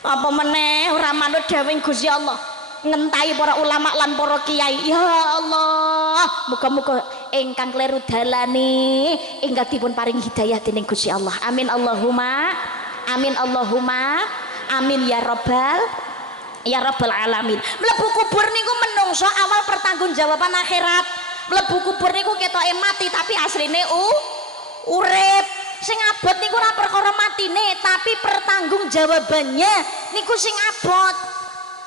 apa meneh ora manut dawuh Gusti Allah. Ngentai para ulama lan para kiai. Ya Allah, muga-muga ingkang kleru dalane ingkang dipun paring hidayah dening Gusti Allah. Amin Allahumma. Amin Allahumma. Amin ya rabbal alamin. Mlebu kubur niku menungso awal pertanggungjawaban akhirat. Mlebu kubur niku ketoke mati tapi asline urip. Sing abot niku ora perkara matine tapi pertanggungjawabannya niku sing abot.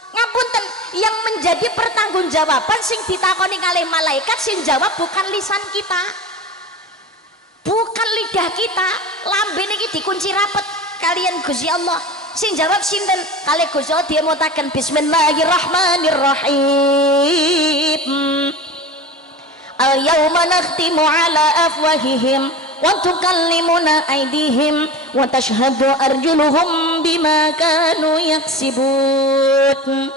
Ngapunten, yang menjadi pertanggungjawaban sing ditakoni kalih malaikat sing jawab bukan lisan kita, bukan lidah kita. Lambe niki dikunci rapet kalian Gusti Allah. Sing jawab sinten? Kalih Gusti Allah dia mutaken bismillahirrahmanirrahim. Al yauma nakhtimu ala afwahihim wa tukallimuna aydihim wa tashhadu arjuluhum bima kanu yaksibun.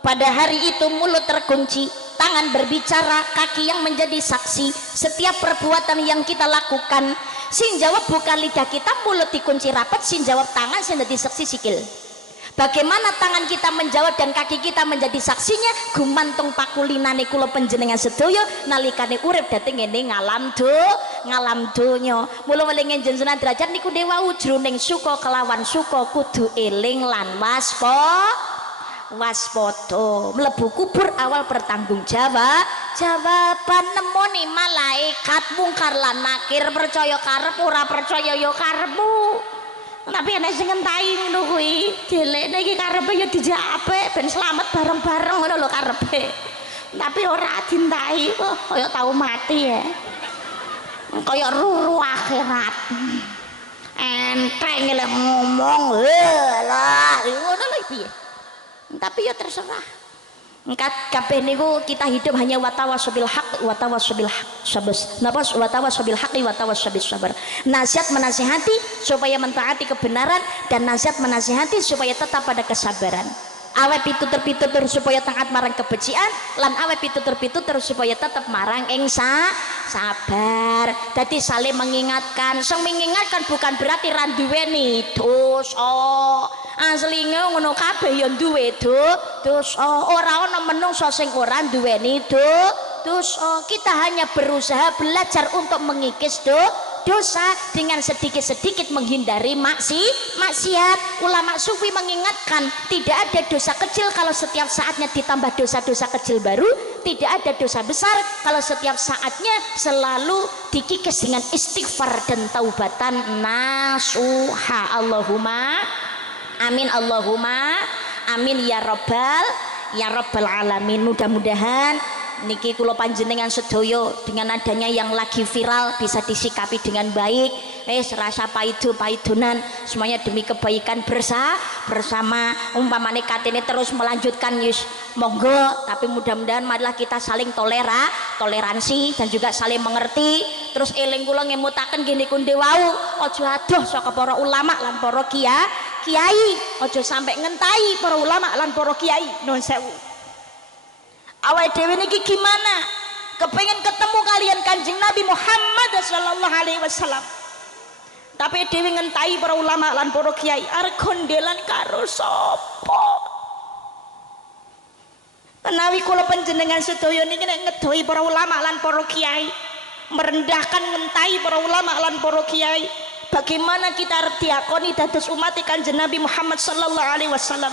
Pada hari itu mulut terkunci, tangan berbicara, kaki yang menjadi saksi. Setiap perbuatan yang kita lakukan Sing jawab bukan lidah kita, mulut dikunci rapat, sing jawab tangan, sing dadi saksi sikil. Bagaimana tangan kita menjawab dan kaki kita menjadi saksinya, gumantung pakulinane kula panjenengan sedaya nalikane urip dhateng ngene ngalam donya. Mula weling jenengan derajat niku dewa jroning suka kelawan suka kudu eling lan waspada. Mlebu kubur awal bertanggung jawaban nemoni malaikat mungkar lan nakir, percaya karep ora percaya ya karepmu. Tapi ana sing ngentahi ngono kuwi delekne iki karepe ya dijapek ben slamet bareng-bareng ngono lho karepe, tapi ora dintahi kaya tau mati ya, kaya ruru akhirat enteng lek ngomong lah ngono lho piye. Tapi ya terserah. Kabeh niku kita hidup hanya watawasobil haq watawasobil haqi watawasobil sabar. Nasihat menasihati supaya mentaati kebenaran dan nasihat menasihati supaya tetap pada kesabaran. Awe pitutur supaya taat marang kebencian lan awe pitutur supaya tetap marang ing sabar. Jadi saling mengingatkan. Sing mengingatkan bukan berarti ra duweni dosa. Asline ngono kabeh ya duwe dosa. Ora ana menungso sing ora duweni dosa. Kita hanya berusaha belajar untuk mengikis dosa dengan sedikit-sedikit menghindari maksiat. Ulama sufi mengingatkan tidak ada dosa kecil kalau setiap saatnya ditambah dosa-dosa kecil baru, tidak ada dosa besar kalau setiap saatnya selalu dikikis dengan istighfar dan taubatan nasuha. Allahumma amin, Allahumma amin ya rabbal alamin. Mudah-mudahan niki kula panjenengan sedaya dengan adanya yang lagi viral bisa disikapi dengan baik. Rasa paidonan semuanya demi kebaikan bersama. Umpamane katene terus melanjutkan yus monggo, tapi mudah-mudahan marilah kita saling toleransi dan juga saling mengerti. Terus eling kula ngemutaken gini kunde wau aja adoh saka para ulama lan para kiai, aja sampai ngentahi para ulama lan para kiai. Nuwun sewu. Awake dhewe niki gimana? Kepengen ketemu kalian Kanjeng Nabi Muhammad sallallahu alaihi wasallam. Tapi dhewe ngentahi para ulama lan para kiai arep gondelan karo sapa? Menawi kula panjenengan sedaya niki nek ngedohi para ulama lan para kiai, merendahkan ngentahi para ulama lan para kiai, bagaimana kita arep diakoni dados umat Kanjeng Nabi Muhammad sallallahu alaihi wasallam?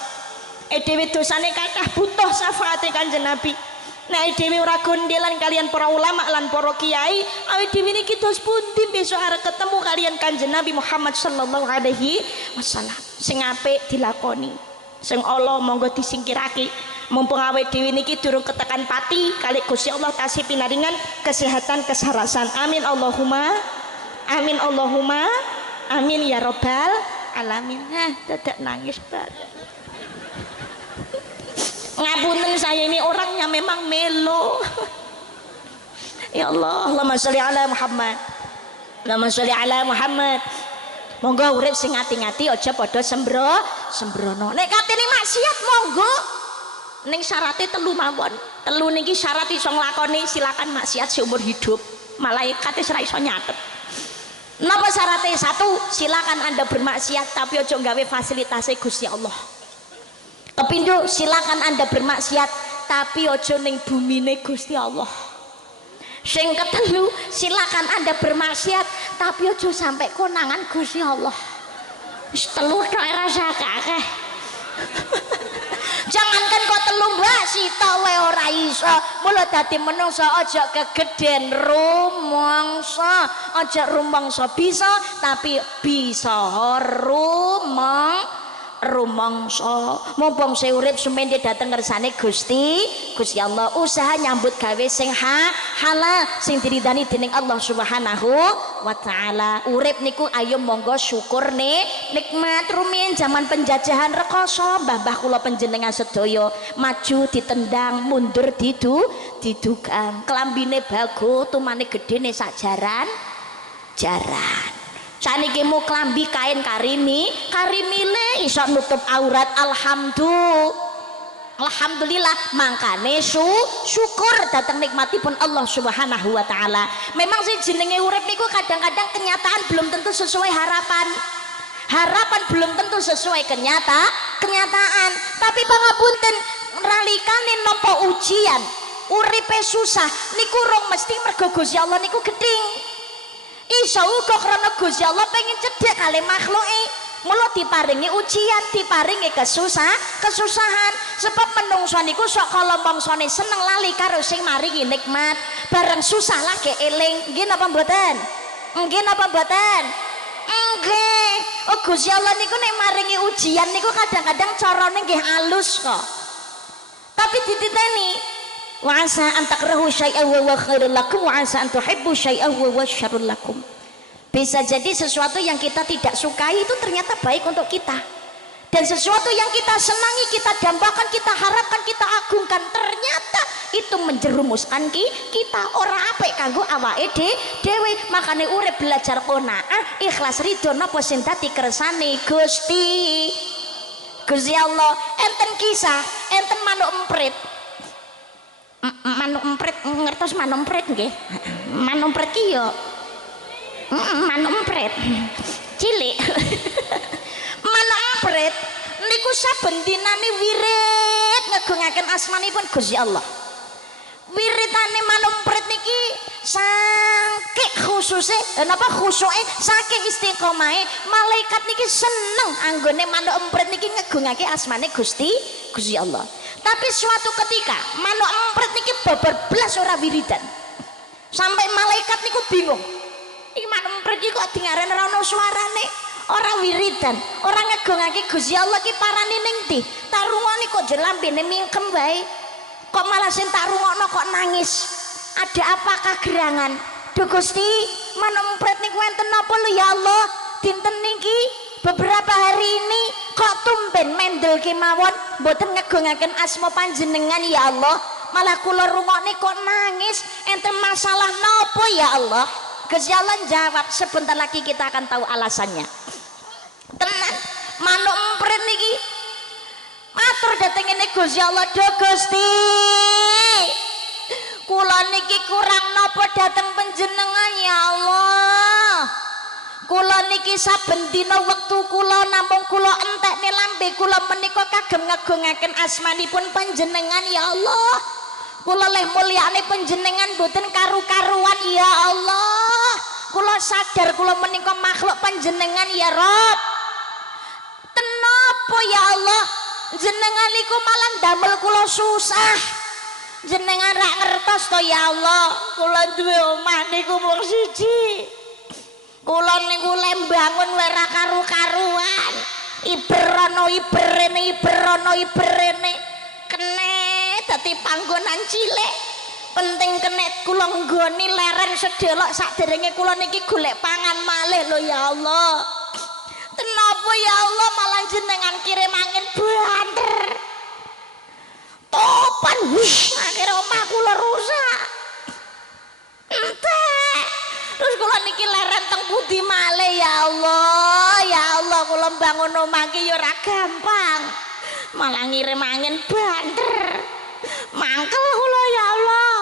Dhewe dosane kathah butuh syafaate Kanjeng Nabi. Nek dhewe ora gondelan kalian para ulama lan para kiai, awake dhewe niki dos pundi besok arep ketemu kalian Kanjeng Nabi Muhammad sallallahu alaihi wasallam. Sing apik dilakoni, sing ala monggo disingkirake. Mumpung awake dhewe niki durung ketekan pati, kali Gusti Allah tasih pinaringan kesehatan kesarasan. Amin Allahumma amin, Allahumma amin ya rabbal alamin. Dadak nangis banget. Ngapunten saya ini orangnya memang melo. Ya Allah, Allahumma sholli ala Muhammad. Allahumma sholli ala Muhammad. Monggo urip sing ngati-ngati aja padha sembrono. Nek katene maksiat monggo. Ning syaraté telu mawon. Telu niki syarat iso nglakoni silakan maksiat seumur hidup. Malaikat wis ora iso nyatet. Napa syaratnya? Satu, silakan Anda bermaksiat tapi aja gawe fasilitasnya Gusti Allah. Kepindo, silakan Anda bermaksiat tapi ojo ning bumine Gusti Allah. Sing ketelu, silakan Anda bermaksiat tapi ojo sampai konangan Gusti Allah. Wis telu tok rasa akeh. Jangankan kok telu mbak sita wae ora iso. Mula dadi menungso aja kegeden rumangsa. Aja rumangsa bisa tapi bisa rumangsa. Mumpung urip sumende dateng kersane Gusti Allah, usaha nyambut gawe sing halal sing diridani dening Allah Subhanahu wa taala. Urip niku ayo monggo syukur nikmat. Rumiyin zaman penjajahan rekoso mbah-mbah kula panjenengan sedaya maju ditendang, mundur didugang, klambine bago tumane gedene sak jaran. Saniki mu klambi kain karimile iso nutup aurat. Alhamdulillah, mangkane syukur datang nikmatipun Allah Subhanahu wa taala. Memang sih jenenge urip niku kadang-kadang kenyataan belum tentu sesuai harapan. Harapan belum tentu sesuai kenyataan. Tapi pangapunten ralikane nampa ujian, uripe susah niku rong mesti mergo Gusti Allah niku geding. Iso uga krana Gusti Allah pengen cedhek kali makhluke. Mula diparingi ujian, diparingi kesusahan. Sebab menungso niku sok kala mangsane seneng lali karo sing maringi nikmat. Bareng susah lagi eling. Nggih napa mboten? Nggih napa mboten? Nggih. Oh Gusti Allah niku nek maringi ujian niku kadang-kadang carane nggih alus kok. Tapi dititeni wa asa an takrahu syai'an wa khairul lakum wa asa an tuhibbu syai'an wa syarrul lakum. Bisa jadi sesuatu yang kita tidak sukai itu ternyata baik untuk kita, dan sesuatu yang kita senangi, kita dambakan, kita harapkan, kita agungkan, ternyata itu menjerumuskan kita ora apik kanggo awake dhewe. Makane urip belajar qanaah, ikhlas ridho napa sing dadi kersane Gusti Allah. Enten kisah, enten manuk emprit. Manuk emprit ngertos manuk emprit nggih? Manuk emprit ki yo manuk emprit cilik. Manuk emprit niku saben dinane wirid ngegungaken asmanipun Gusti Allah. Wiridane manuk emprit niki saking khususe napa khusuke saking istiqomahe malaikat niki seneng anggone manuk emprit niki ngegungake asmane Gusti Allah. Tapi suatu ketika manuk emprit niki babar blas ora wiridan, sampai malaikat niku bingung. Iki manuk emprit iki kok dingarani ora ono suarane, ora wiridan, ora ngegungake Gusti Allah ki parane ning ndi? Tak rungokne kok jelambene mingkem wae. Kok malah sing tak rungokno kok nangis. Ada apakah gerangan? Duh Gusti, manuk emprit niku enten napa lho ya Allah? Dinten niki beberapa hari ini kok tumben mendel kemawon mboten ngegungaken asma panjenengan ya Allah. Malah kula rungokne kok nangis. Enten masalah napa ya Allah? Gusti Allah jawab, sebentar lagi kita akan tahu alasannya. Tenan, manuk emprit niki matur dhateng ngene Gusti Allah, "Duh Gusti, kula niki kurang napa dhateng panjenengan ya Allah. Kula niki saben dina wektu kula namung kula entekne lambe kula menika kagem ngagungaken asmanipun panjenengan ya Allah. Kula leh mulyane panjenengan boten karu-karuan ya Allah. Kula sadar kula menika makhluk panjenengan ya Rabb. Tenapa ya Allah? Jenengan niku malah damel kula susah. Jenengan rak ngertos to ya Allah, kula duwe omah niku mung siji. Kula niku lembangun ora karu-karuan. Iberono iberene kene dadi panggonan cilik. Penting kene kula nggoni leren sedelok saderenge kula niki golek pangan malih lho ya Allah. Kenapa ya Allah malah jenengan kirim angin banter. Topan wush, akhirnya omah kula rusak. Entek. Terus kula niki leren teng pundi malih ya Allah. Ya Allah kula mbangun omah ki ya ora gampang. Malah ngirim angin banter. Mangkel kula ya Allah.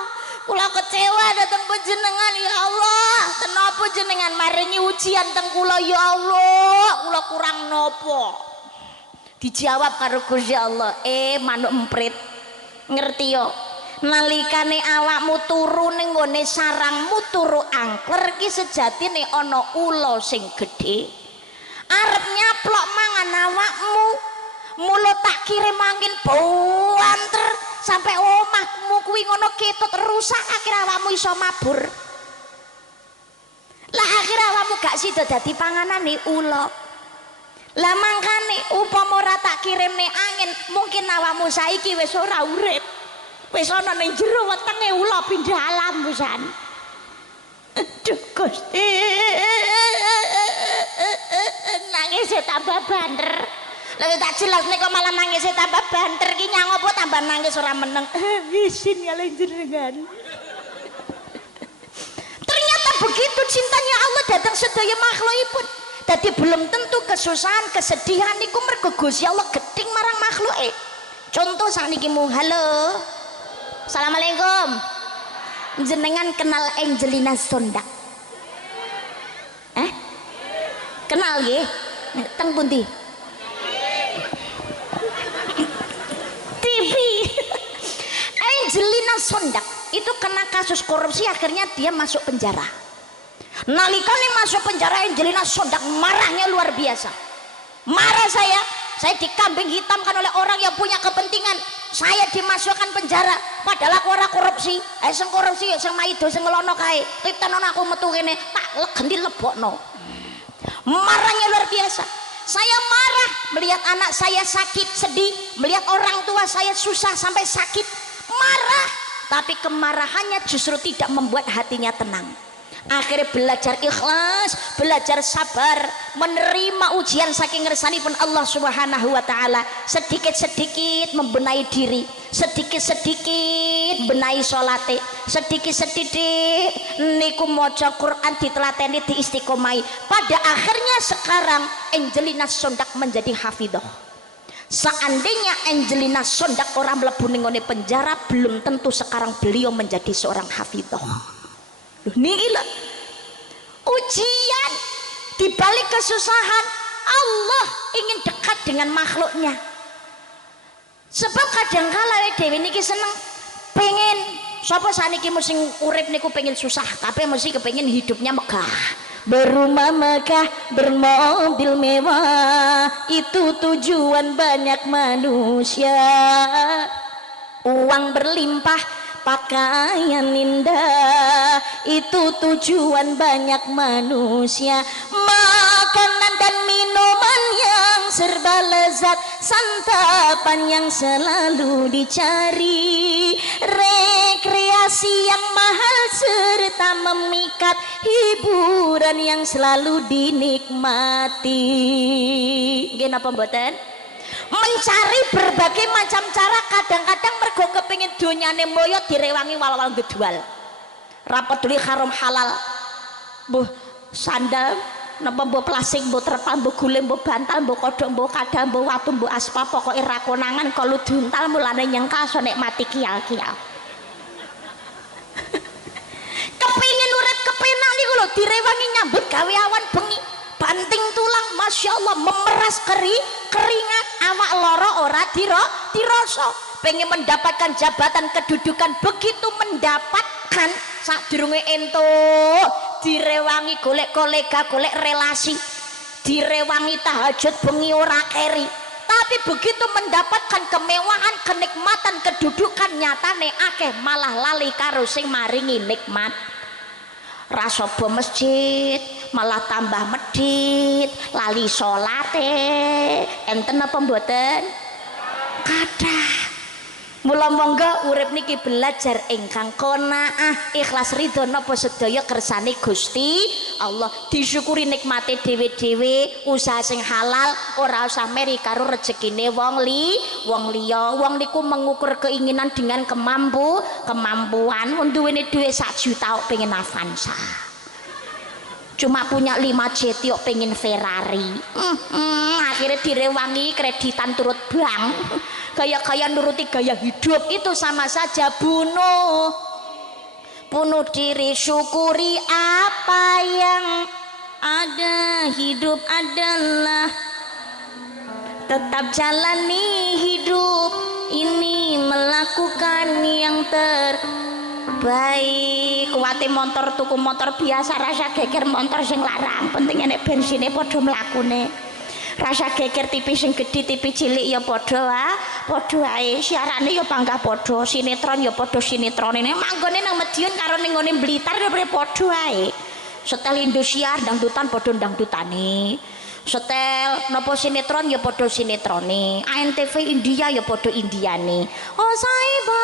Kula kecewa dateng panjenengan ya Allah. Kenapa jenengan maringi ujian teng kula ya Allah? Kula kurang nopo? Dijawab karo Gusti Allah, manuk emprit. Ngerti yo, nalikane awakmu turu ning nggone sarangmu turu angker ki sejatine ana ula sing gedhe arep nyaplok mangan awakmu. Mula tak kirim angin banter sampai omahmu kuwi ngono ketut rusak, akhir awakmu iso mabur. Lah akhir awakmu gak sida dadi panganane ula. Lah mangkane upama ora tak kirimne angin, mungkin awakmu saiki wis ora urip. Wis ana ning jero wetenge ula pindah alam pisan. Aduh Gusti. Nangis tambah banter. Lah tak jelasne kok malah nangis tambah banter ki nyang apa tambah nangis ora meneng. Isin kalih jenengan. Ternyata begitu cintanya Allah datang sedaya makhlukipun. Dadi belum tentu kesusahan, kesedihan niku mergo Gusti Allah geding marang makhluke. Contoh sakniki mu, halo. Assalamualaikum. Jenengan kenal Angelina Sondak? Kenal nggih? Teng pundi? TV. Angelina Sondak itu kena kasus korupsi, akhirnya dia masuk penjara. Nalikane masuk penjara Angelina Sondak marahnya luar biasa. Marah saya dikambing hitamkan oleh orang yang punya kepentingan. Saya dimasukkan penjara padahal aku ora korupsi. Sing korupsi ya sing maido sing ngelono kae. Titenono aku metu kene tak legeni lebokno. Marahnya luar biasa. Saya marah melihat anak saya sakit, sedih, melihat orang tua saya susah sampai sakit. Marah, tapi kemarahannya justru tidak membuat hatinya tenang. Akhirnya belajar ikhlas, belajar sabar, menerima ujian saking ngersanipun Allah Subhanahu wa taala. Sedikit-sedikit membenahi diri, sedikit-sedikit benahi salate, sedikit-sedikit niku maca Quran ditelateni diistiqomai. Pada akhirnya sekarang Angelina Sondak menjadi hafidhah. Seandainya Angelina Sondak orang mlebu ning penjara, belum tentu sekarang beliau menjadi seorang hafidhah. Niki lho ujian, di balik kesusahan Allah ingin dekat dengan makhluknya. Sebab kadangkala dhewe niki seneng pengen sapa saniki sing urip niku pengen susah, tapi mesti kepengin hidupnya megah. Berumah megah, bermobil mewah, itu tujuan banyak manusia. Uang berlimpah, pakaian indah, itu tujuan banyak manusia. Makanan dan minuman yang serba lezat, santapan yang selalu dicari, rekreasi yang mahal serta memikat, hiburan yang selalu dinikmati. Nggih napa mboten? Mencari berbagai macam cara, kadang-kadang mergo kepengin donyane moyo direwangi wal-wal gedwal. Ra peduli haram halal. Mbuh sandal, napa mbuh plastik, mbuh terpal, mbuh guling, mbuh bantal, mbuh kodhok, mbuh kadal, mbuh watu, mbuh aspal, pokoke ra konangan kalau duntal mulane nyengkal so nikmati kial-kial. Kepingin urip kepenak niku lho direwangi nyambut gawe awan bengi. Banting tulang, masya Allah, memeras keringat, awak loro ora dirasa. Pengen mendapatkan jabatan kedudukan, begitu mendapatkan sadurunge entuk direwangi golek kolega, golek relasi, direwangi tahajud bengi ora keri. Tapi begitu mendapatkan kemewahan, kenikmatan, kedudukan, nyatane akeh malah lali karo sing maringi nikmat. Rasobo masjid malah tambah medit, lali salate. Enten apa mboten? Kathah. Mula monggo urip niki belajar ingkang qanaah, ikhlas ridho napa sedaya kersane Gusti Allah. Disyukuri nikmate dhewe-dhewe, usaha sing halal, ora usah meri karo rezekine wong liya. Wong niku mengukur keinginan dengan kemampuan. Wong duwene dhuwit 1 juta kok pengen Avanza. Cuma punya 5 jet kok pengen Ferrari. Akhirnya direwangi kreditan turut bank. Gaya-gaya nuruti gaya hidup itu sama saja bunuh diri. Syukuri apa yang ada, hidup adalah tetap jalani hidup ini, melakukan yang terbaik. Kuwate motor tuku motor biasa, rasa geger motor sing larang, pentingnya nek bensine padha mlakune. Rasa geger tipis sing gedhi tipis cilik ya padha ae, siarane ya panggah padha, sinetron ya padha sinetrone. Manggone nang Madiun karo ning ngene Blitar ya padha ae. Setel Indosiar dangdutan padha dangdutane. Setel napa sinetron ya padha sinetrone. ANTV India ya padha Indiane. Oh saiba,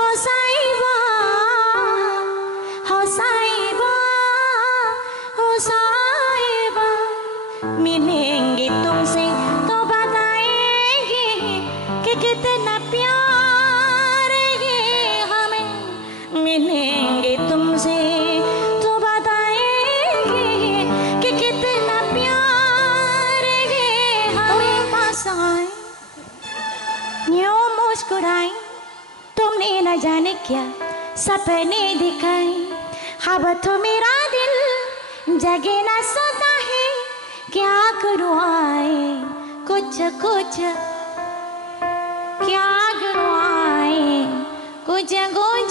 oh saiba, oh saiba, oh saiba. Mining gitung sing tobat aegi ke kitna pyar ge hame. Mining gitung sing tobat aegi ke kitna pyar ge hame. सपने दिखाए अब तो मेरा दिल जगे ना सोता है क्या करूँ आए कुछ कुछ क्या करूँ आए कुछ कुछ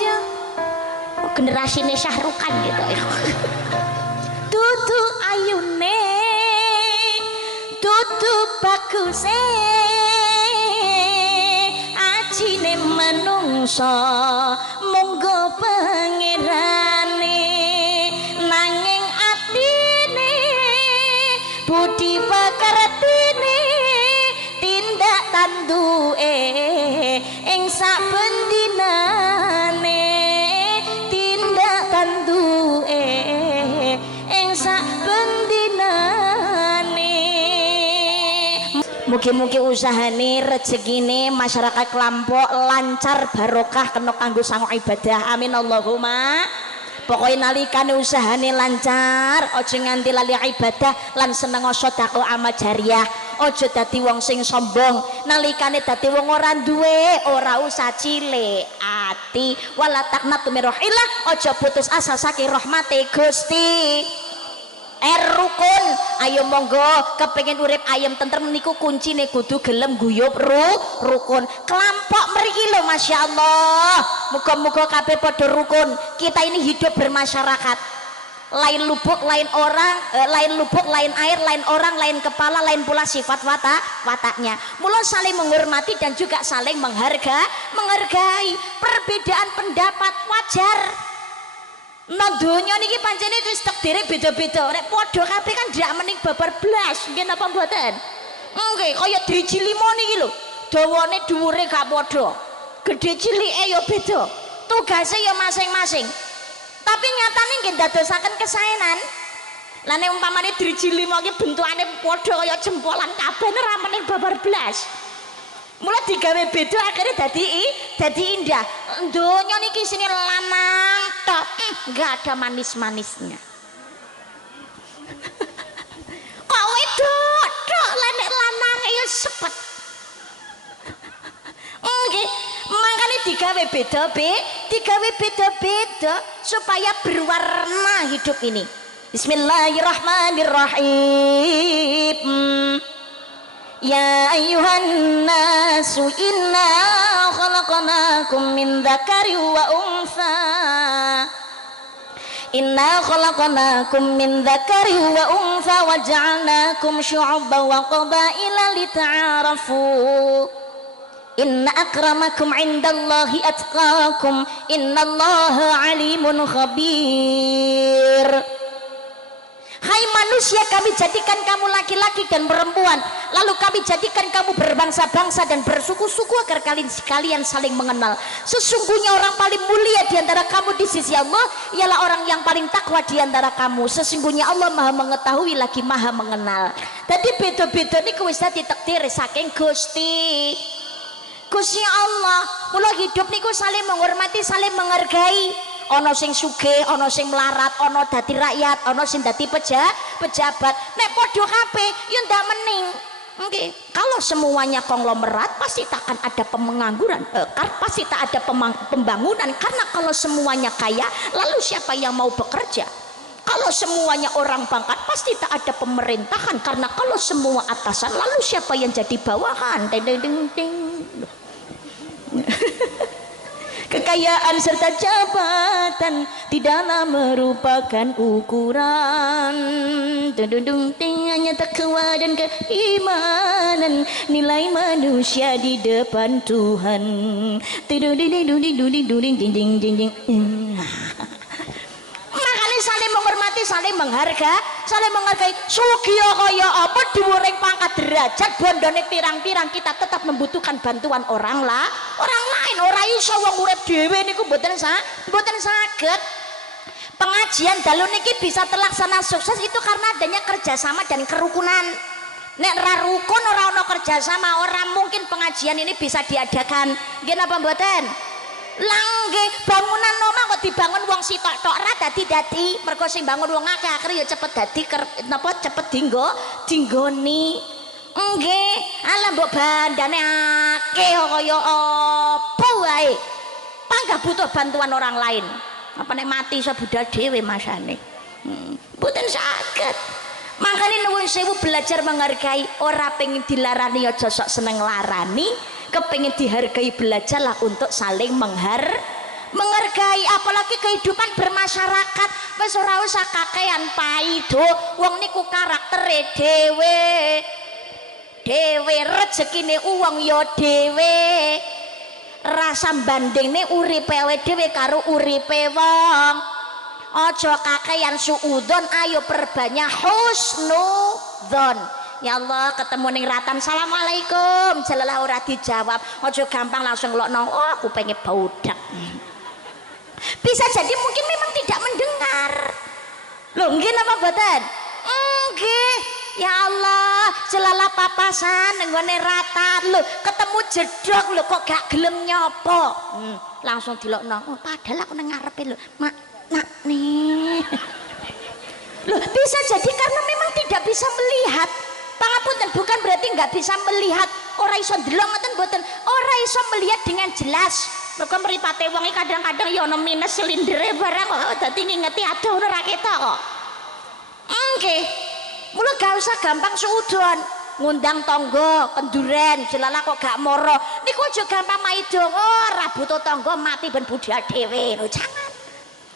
generasi ini Syahrukan gitu ya. Tutu ayune tutu baguse Ajine menungso monggo pangerane nanging atine budi pekertine tindak tanduke ing saben dinane tindak tanduke ing saben dinane. Mugi-mugi usahane rezekine masyarakat Klampok lancar barokah kena kanggo sango ibadah. Amin Allahumma. Pokoknya nalikane usahane lancar, aja nganti lali ibadah lan seneng sedekah amal jariah. Aja dadi wong sing sombong. Nalikane dadi wong ora duwe, ora usah cilik ati. Wala taqnatu min rahillah, aja putus asa saking rahmate Gusti. Rukun, ayo monggo kepengin urip ayem tentrem niku kuncine kudu gelem guyub rukun. Kelampok mriki lho masyaallah. Muga-muga kabeh padha rukun. Kita ini hidup bermasyarakat. Lain lubuk, lain orang, lain lubuk, lain air, lain orang, lain kepala, lain pula sifat wataknya. Mula saling menghormati dan juga saling menghargai. Perbedaan pendapat wajar. Nang donya niki pancene wis takdire beda-beda. Nek padha kabeh kan ndak mening babar blas. Nggih napa mboten? Nggih, kaya driji limo niki lho. Dawane dhuwure gak padha. Gedhe cilike ya beda. Tugase ya masing-masing. Tapi nyatane nggih ndadosaken kesaenan. Lah nek umpamane driji limo iki bentukane padha kaya jempolan kabeh ora mening babar blas. Mulai digawe beda akhirnya dadi indah. Donya niki sini lanang tok, nggak ada manis-manisnya. Kok wedok tok lenek lanang ya sepet. Nggih, makane digawe beda supaya berwarna hidup ini. Bismillahirrahmanirrahim. Ya ayyuhan nasu inna khalaqnakum min dzakari wa untha inna khalaqnakum min dzakari wa untha wa ja'alnakum syu'uban wa qabaila lita'arafu inna akramakum 'indallahi atqakum innallaha 'alimun khabir. Hai manusia, kami jadikan kamu laki-laki dan perempuan, lalu kami jadikan kamu berbangsa-bangsa dan bersuku-suku agar kalian saling mengenal. Sesungguhnya orang paling mulia di antara kamu di sisi Allah ialah orang yang paling takwa di antara kamu. Sesungguhnya Allah Maha mengetahui lagi Maha mengenal. Tadi beda-beda niku wis ditakdir saking Gusti Allah. Mula hidup niku saling menghormati, saling menghargai. Ono sing sugih, ono sing melarat, ono dadi rakyat, ono sing dadi pejabat. Nek padha kabeh ya ndak mening. Nggih, kalau semuanya konglomerat pasti tak akan ada pengangguran, pasti tak ada pembangunan. Karena kalau semuanya kaya, lalu siapa yang mau bekerja? Kalau semuanya orang pangkat pasti tak ada pemerintahan. Karena kalau semua atasan, lalu siapa yang jadi bawahan? Ding ding ding ding. Kekayaan serta jabatan tidaklah merupakan ukuran. Hanya takwa dan keimanan nilai manusia di depan Tuhan. Makanya saling menghormati, saling menghargai. Sugih kaya apa dhuwuring pangkat derajat bondone pirang-pirang kita tetap membutuhkan bantuan orang lain. Ora iso wong urip dhewe niku mboten saged. Pengajian dalu niki bisa terlaksana sukses itu karena adanya kerjasama dan kerukunan. Nek ra rukun ora ana kerjasama, ora mungkin pengajian ini bisa diadakan. Nggih napa mboten? Langge bangunan omah kok dibangun wong sitok tok ra dadi mergo sing bangun wong akeh akhire ya cepet dadi napa cepet dinggoni. Nggih, ala mbok bandane akeh kaya apa wae. nggak butuh bantuan orang lain. Apa nek mati iso budal dhewe masane. Mboten saged. Makanya nuwun sewu belajar menghargai, ora pengen dilarani aja sok seneng larani, kepengin dihargai belajarlah untuk saling menghargai, apalagi kehidupan bermasyarakat. Wis ora usah kakean paido, wong niku karaktere dhewe, rezekine uang ya dhewe. Rasa bandingne uripe dhewe karo uripe wong. Ojo kakean suudon, ayo perbanyak husnudzon. Ya Allah, ketemu ning ratan, assalamualaikum, jalalah ora dijawab. Ojo gampang langsung lokno, oh aku pengen baudak. Bisa jadi mungkin memang tidak mendengar. Loh, nggih napa mboten? Nggih. Ya Allah, jalalah papasan nenggone ratan. Loh, ketemu jedok lho kok gak gelem nyopo. Langsung dilokno. Oh, padahal aku nang ngarepe lho. Nak nih. Loh, bisa jadi karena memang tidak bisa melihat. Pangapunten, bukan berarti nggak bisa melihat. Ora iso ndelok ngoten mboten. Ora iso melihat dengan jelas. Mergo mripate wong iki kadang-kadang ya ono minus silindere barang kok dadi ngingeti aduh ora ra ketok kok. Nggih. Mula gak usah gampang suudon. Ngundang tonggo kenduren jelala kok gak moro. Niku aja gampang maido. Oh, ra butuh tonggo mati ben budal dhewe. Lho jangan.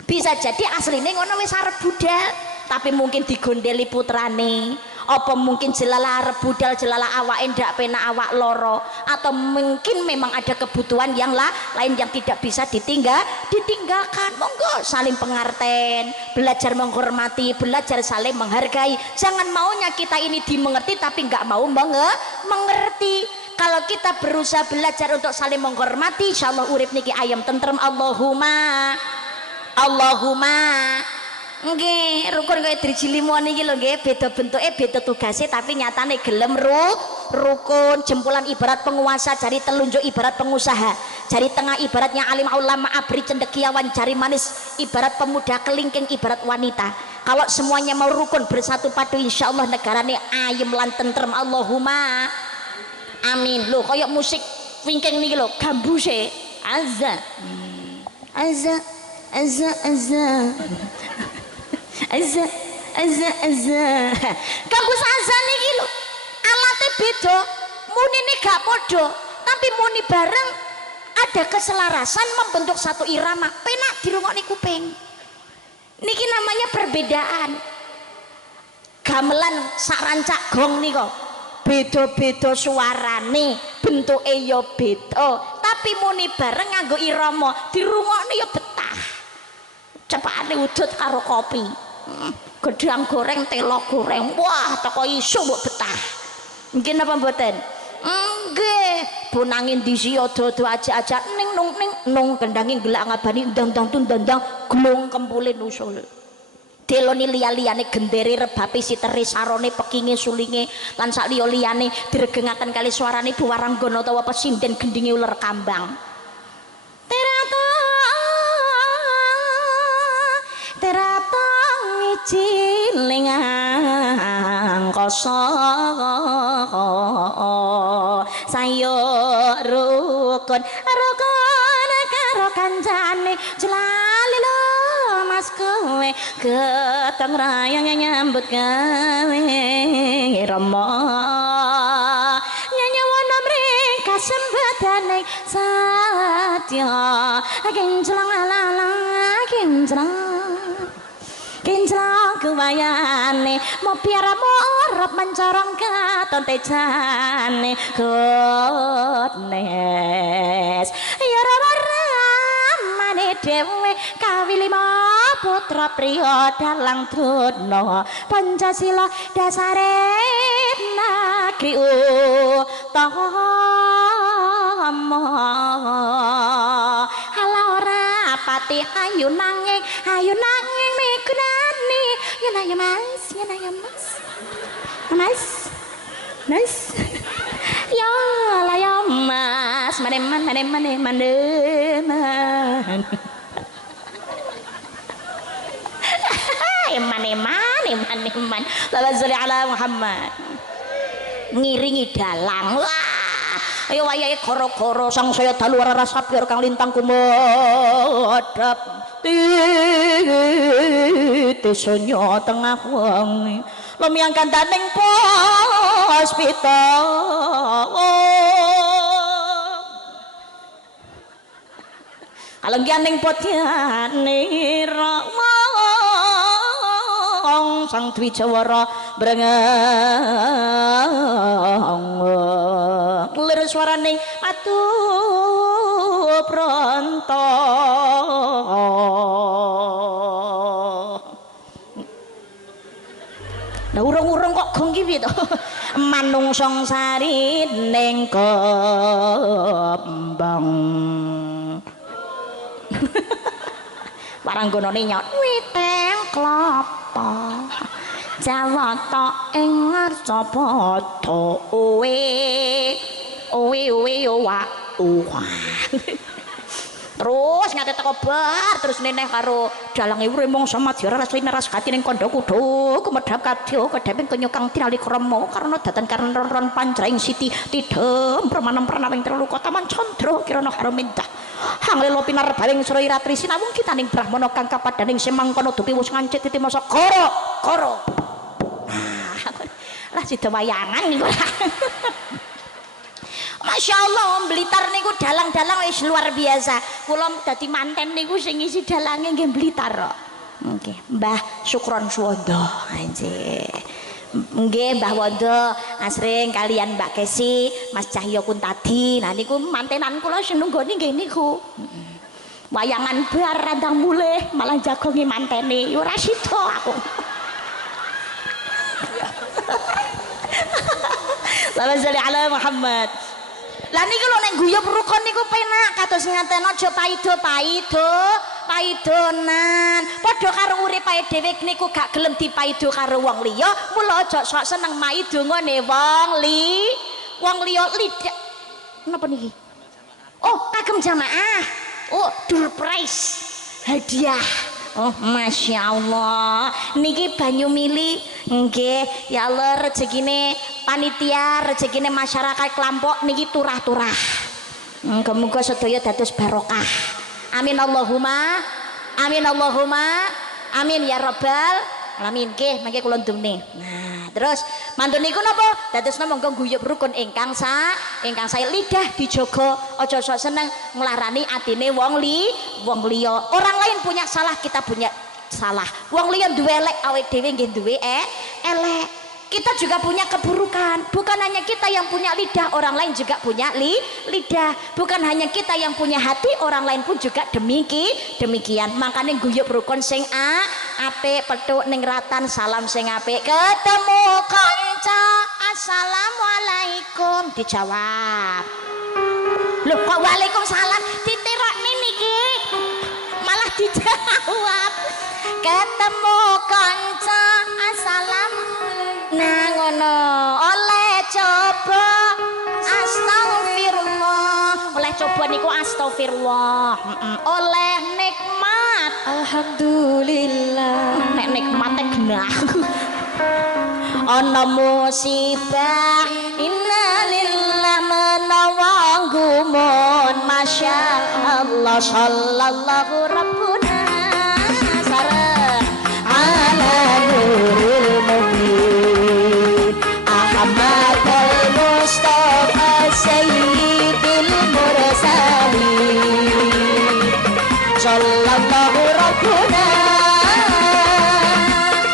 Bisa jadi aslinya ngono wis arep budal, tapi mungkin digondeli putrane. Apa mungkin jelala arep budal, jelala awake ndak penak awak loro, atau mungkin memang ada kebutuhan yang lain yang tidak bisa ditinggalkan. Monggo saling pengertian, belajar menghormati, belajar saling menghargai. Jangan maunya kita ini dimengerti tapi nggak mau mengerti. Kalau kita berusaha belajar untuk saling menghormati, insyaallah urip niki ayam tentrem. Allahumma nggih, rukun kaya driji limon iki lho nggih, beda bentuke, beda tugase tapi nyatane gelem rukun. Jempulan ibarat penguasa, jari telunjuk ibarat pengusaha, jari tengah ibaratnya alim ulama, abri cendekiawan, jari manis ibarat pemuda, kelingking ibarat wanita. Kalau semuanya mau rukun bersatu padu, insyaallah negarane ayem lan tentrem. Allahumma amin. Lho kaya musik wingking niki lho, gambuse azza azza azza azza azza gambus azan iki lho alate beda, munine gak podo tapi muni bareng ada keselarasan membentuk satu irama, penak dirungokne kuping. Niki namanya perbedaan. Gamelan sak rancak gong nika beda-beda suarane, bentuke ya beda, tapi muni bareng nganggo irama dirungokne ya betah. Cepatane udut karo kopi, gedang goreng, telo goreng, wah teko isu mbok betah. Mungkin apa mboten? Nggih, bonangin disi odo-odo aja-aja ning nung kendanging gelak ngabani ndang-ndang tundang glung kempule nusul. Deloni liya-liyane gendere rebape siteri sarone pekinge sulinge lan sak liya-liyane diregengaken kali suarane buwaranggana utawa pesinden gendinge uler kambang. Terato cilingang koso sayo rukun karo kancane jelali lo mas kowe keteng rayang nyambut gawe rama nyanyawana mereka sembadane satya kencelang alalang kencelang kewayane mau piara morop mencorong katon tejane godnes ya ramane dewe kawilima putra priya dalang truna Pancasila dasare negeri utama ala ora pati ayu nanging migunani yen ayo mas ya la ya mas maneman eman Allahumma sholli ala Muhammad. Ngiringi dalang, wah ayo wayahe gara-gara sangsaya dalu ora sabar kang lintang kumedhap desanya tengah wengi lumiang kandaning puspita kalenggianing podyane rawang sang Dwijawara brengeng lir swaraning atu pronto nah urung-urung kok gong ki to manungsang sari ning kembang warang gonone nyot witeng klapa jawata ing ngarsa padha terus ngate teko bar terus neneh karo dalange urip mongso madya rasine ras gati ning kandha kudu kumedhap kadya kedheping kenyukang tirali krama karena datan karena ron panjraing siti tidhem permanem pranawing telu taman candra kirana harumindah hanglelo pinarbaling sura iratri sinawung kitaning brahmana kang kapadaning semangkono dupi wis ngancit titi masa kara lah sida wayangan niku Masya Allah, Blitar niku dalang-dalang wis luar biasa. Kula dadi manten niku sing ngisi dalange nggih Blitar. Nggih, Mbah Sukron Suwondo. Anjir. Nggih Mbah Wondo asring kalian Mbak Kesi, Mas Cahyo Kuntadi. Nah niku mantenan kula seneng nggone nggih niku. Wayangan bar randang mulih malah jagongi mantene. Ora sida aku. Sallallahu alaihi Muhammad. Lah niki lho nek guyub rukun niku penak kados ngaten aja paidonan. Padha karo uripe dhewe niku gak gelem dipaido karo wong liya, mula aja sok seneng maido ngene wong liya lidak. Napa niki? Oh, kagem jamaah. Oh, door prize. Hadiah. Oh Masya Allah niki banyu mili nggih ya Allah rezekine panitia rezekine masyarakat kelompok niki turah-turah muga-muga sedaya dados barokah amin Allahumma amin ya rabbal alamin nggih mangke kula ndemne nah terus mantun niku napa dadosna monggo guyub rukun ingkang saya lidah dijogo aja sok seneng nglarani atine wong liya orang lain punya salah kita punya salah wong liya duwe elek awake dhewe nggih duwe elek kita juga punya keburukan bukan hanya kita yang punya lidah orang lain juga punya lidah bukan hanya kita yang punya hati orang lain pun juga demikian makanya guyub rukun sing apik petuk ning ratan salam sing apik ketemu kanca assalamualaikum dijawab lho kok waalaikumsalam ditirokne niki malah dijawab ketemu kanca assalamualaikum nah ngono oleh coba astagfirullah oleh coba niku astagfirullah oleh nikmat alhamdulillah nek nikmate genah ana musibah innalillah menawa gumun masyaallah sallallahu rabbuna sarah ala nuril mubin Ahmad al-Mustafa sayyidil mursalin sallallahu rabbuna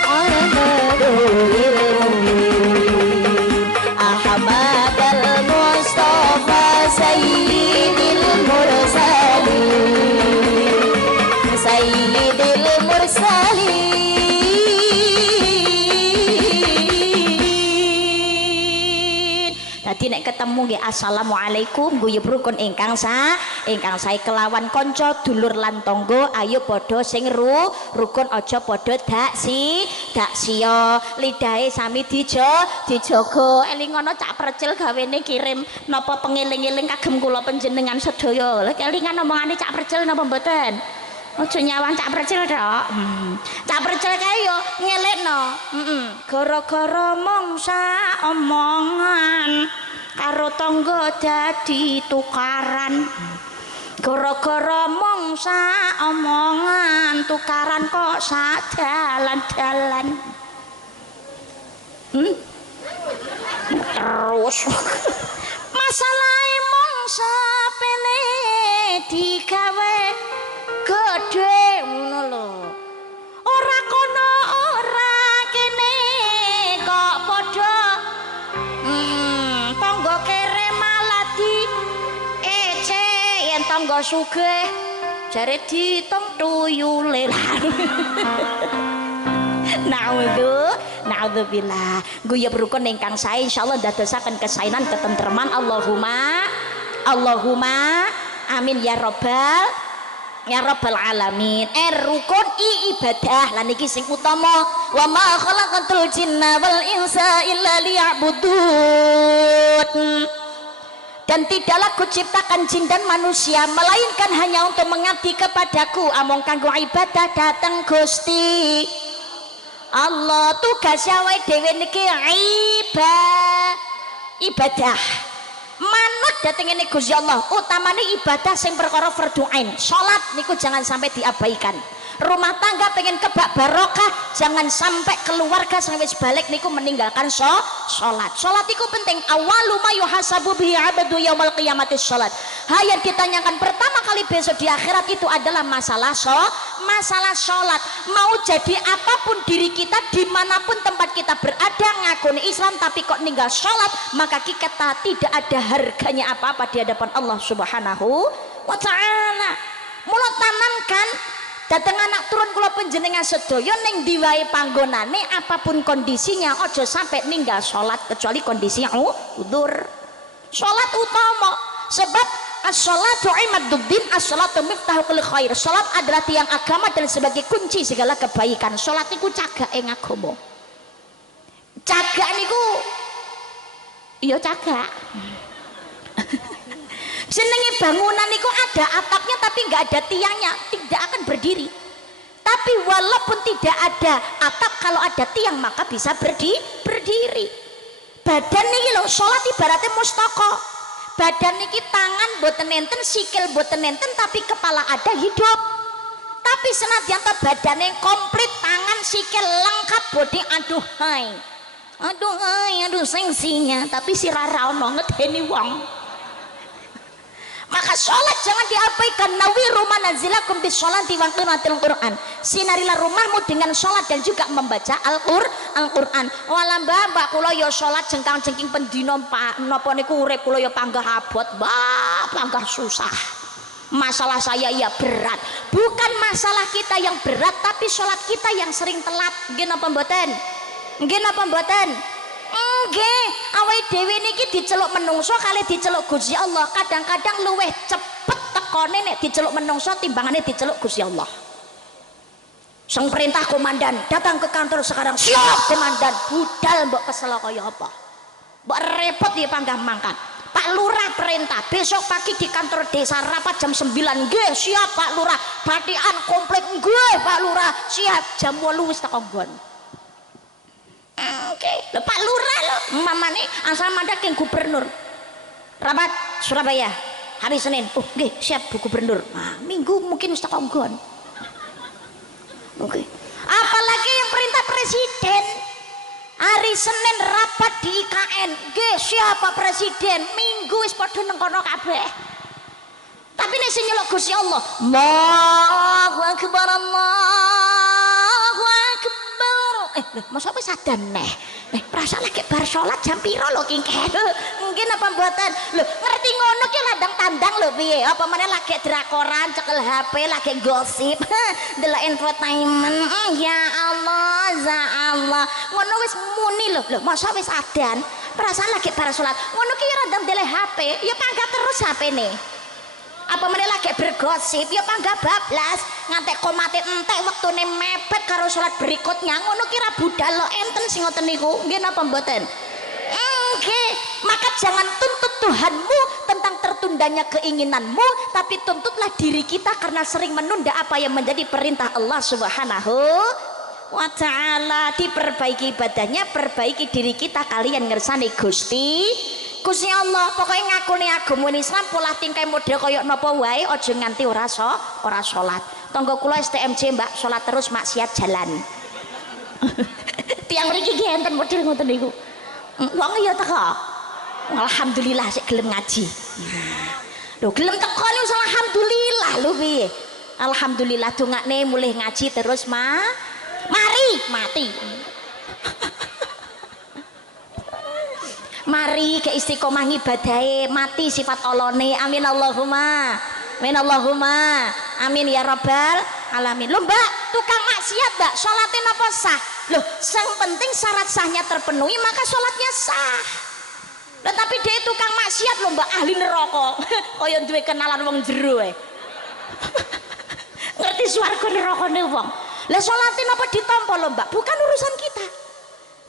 ala nuril mubin Ahmad al-Mustafa sayyidil mursalin sayyidil mursalin dadi nek ketemu nggih assalamualaikum guyub rukun ingkang sae kelawan kanca dulur lan tangga ayo padha sing rukun aja padha dak sia lidahe sami dijogo elingono cak precil gawene kirim napa pengeling-eling kagem kula panjenengan sedaya lha kelingan omongane cak precil napa mboten aja nyawang cak precil tok cak precil kae yo ngelekno gara-gara mongsa omongan karo tangga dadi tukaran. Gara-gara mongsa omongan tukaran kok sak dalan-dalan. Terus masalahe mongsa pene digawe gedhe ngono lho. Ora kono ora kene kok padha tangga kere malah di ece yen tangga sugih jare ditung tuyule. Naudzubillah. Guyub rukun ingkang sae insyaallah dadosaken kesainan ketentreman. Allahumma amin ya rabbal alamin. Rukun ibadah lan iki sing utama. Wa ma khalaqatul jinna wal insa illa liya'budun. Dan tidaklah kuciptakan jin dan manusia melainkan hanya untuk mengabdi kepadaku. Among kanggo ibadah dateng Gusti Allah. Tugas awake dhewe niki ibadah. Manut dateng ngene Gusti Allah, utamane ibadah sing perkara fardhu ain. Salat niku jangan sampai diabaikan. Rumah tangga pengen kebak barokah, jangan sampai keluarga sing wis balik niku meninggalkan salat. Salat iku penting. Awalu ma yuhasabu bihi 'abdu yaumil qiyamati salat. Yang ditanyakan pertama kali besok di akhirat itu adalah masalah salat. Mau jadi apapun diri kita, dimanapun tempat kita berada, ngakuni Islam tapi kok ninggal salat, maka kita tidak ada harganya apa-apa di hadapan Allah Subhanahu wa ta'ala. Mula tanamkan dateng anak turun kula panjenengan sedaya ning diwae panggonane apapun kondisinya aja sampai ninggal salat kecuali kondisi udzur. Salat utama sebab as-salatu imaduddin, as-salatu miftahul khair. Salat adalah tiang agama dan sebagai kunci segala kebaikan. Salat niku cagake agama. Cagak niku iya cagak. Jenenge bangunan niku ada atapnya tapi nggak ada tiangnya, tidak akan berdiri. Tapi walaupun tidak ada atap, kalau ada tiang maka bisa berdiri. Badan niki lho, salat ibaratnya mustaqo. Badan niki tangan boten enten, sikil boten enten, tapi kepala ada hidup. Tapi senadyan ta badane komplit, tangan sikil lengkap, bodi aduh sengsinya, tapi sirara ono ngedeni wong. Maka sholat jangan diabaikan. Nawiru manazilakum bis sholati wa qiraatil Qur'an. Sinarilah rumahmu dengan sholat dan juga membaca Al-Qur'an. Walah mbak kula ya sholat jengkang-jengking pendino napa niku urip kula ya panggah abot, panggah susah. Masalah saya ya berat. Bukan masalah kita yang berat, tapi sholat kita yang sering telat. Nggih napa mboten? Nggih napa mboten? Nggih, awake dhewe niki diceluk menungso kali diceluk Gusti Allah. Kadang-kadang luweh cepet tekone nek diceluk menungso timbangane diceluk Gusti Allah. Sang perintah komandan, datang ke kantor sekarang. Siap komandan. Budal mbok kesel kaya apa? Mbok repot ya panggah mangkat. Pak Lurah perintah, besok pagi di kantor desa rapat jam 9. Nggih, siap Pak Lurah. Batikan komplit nggih Pak Lurah. Siap jam 8 wis teko nggon. Oke, Pak Lurah lo, mamane asal mandak yang gubernur. Rapat Surabaya hari Senin. Oh, nggih, siap Bu Gubernur. Nah, Minggu mungkin wis teko nggon. Oke. Apalagi yang perintah presiden. Hari Senin rapat di IKN. Nggih, siap Pak Presiden. Minggu wis padha nang kono kabeh. Tapi nek sing nyeluk Gusti Allah, Allahu Akbar, Allahu Akbar. Masa wis sadan neh. Perasaan lagi bar salat jam piro lho kingke. Mungkin apa mboten? Lho, ngerti ngono ki landang tandang lho piye? Apa meneh lagi drakoran, cekel HP, lagi gosip. Delok entertainment. Ya Allah, za Allah. Ngono wis muni lho. Lho, masa wis sadan? Perasaan lagi bar salat. Ngono ki ya landang deleh HP, ya pangkat terus HP-ne. Apa meneh lagi bergosip ya panggah bablas ngantek komate entek wektune mepet karo salat berikutnya. Ngono kira budal lo enten sing ngoten niku. Nggih napa mboten? Nggih. Maka jangan tuntut Tuhanmu tentang tertundanya keinginanmu, tapi tuntutlah diri kita karena sering menunda apa yang menjadi perintah Allah Subhanahu wa ta'ala. Diperbaiki ibadahnya, perbaiki diri kita. Kalian ngersani Gusti Gusti Allah pokoknya ngakuni agama Islam pola tingkah model kaya napa wae aja nganti ora salat. Tangga kula STMJ Mbak salat terus maksiat jalan. Tiang mriki nggih enten model ngoten niku. Wong ya teko. Alhamdulillah sik gelem ngaji. Lho gelem teko niku alhamdulillah lho piye. Alhamdulillah dongakne mulih ngaji terus mari mati. Mari ke istiqomah ibadahe mati sifat Allahne. Amin Allahumma. Amin Allahumma. Amin ya rabbal alamin. Lho Mbak, tukang maksiat Mbak, salatnya napa sah? Loh, yang penting syarat sahnya terpenuhi maka salatnya sah. Tetapi dia tukang maksiat lho Mbak, ahli neraka. Kaya duwe kenalan wong jero ae. Ngerti swarga nerakane wong. Lah salatnya napa ditampa lho Mbak? Bukan urusan kita.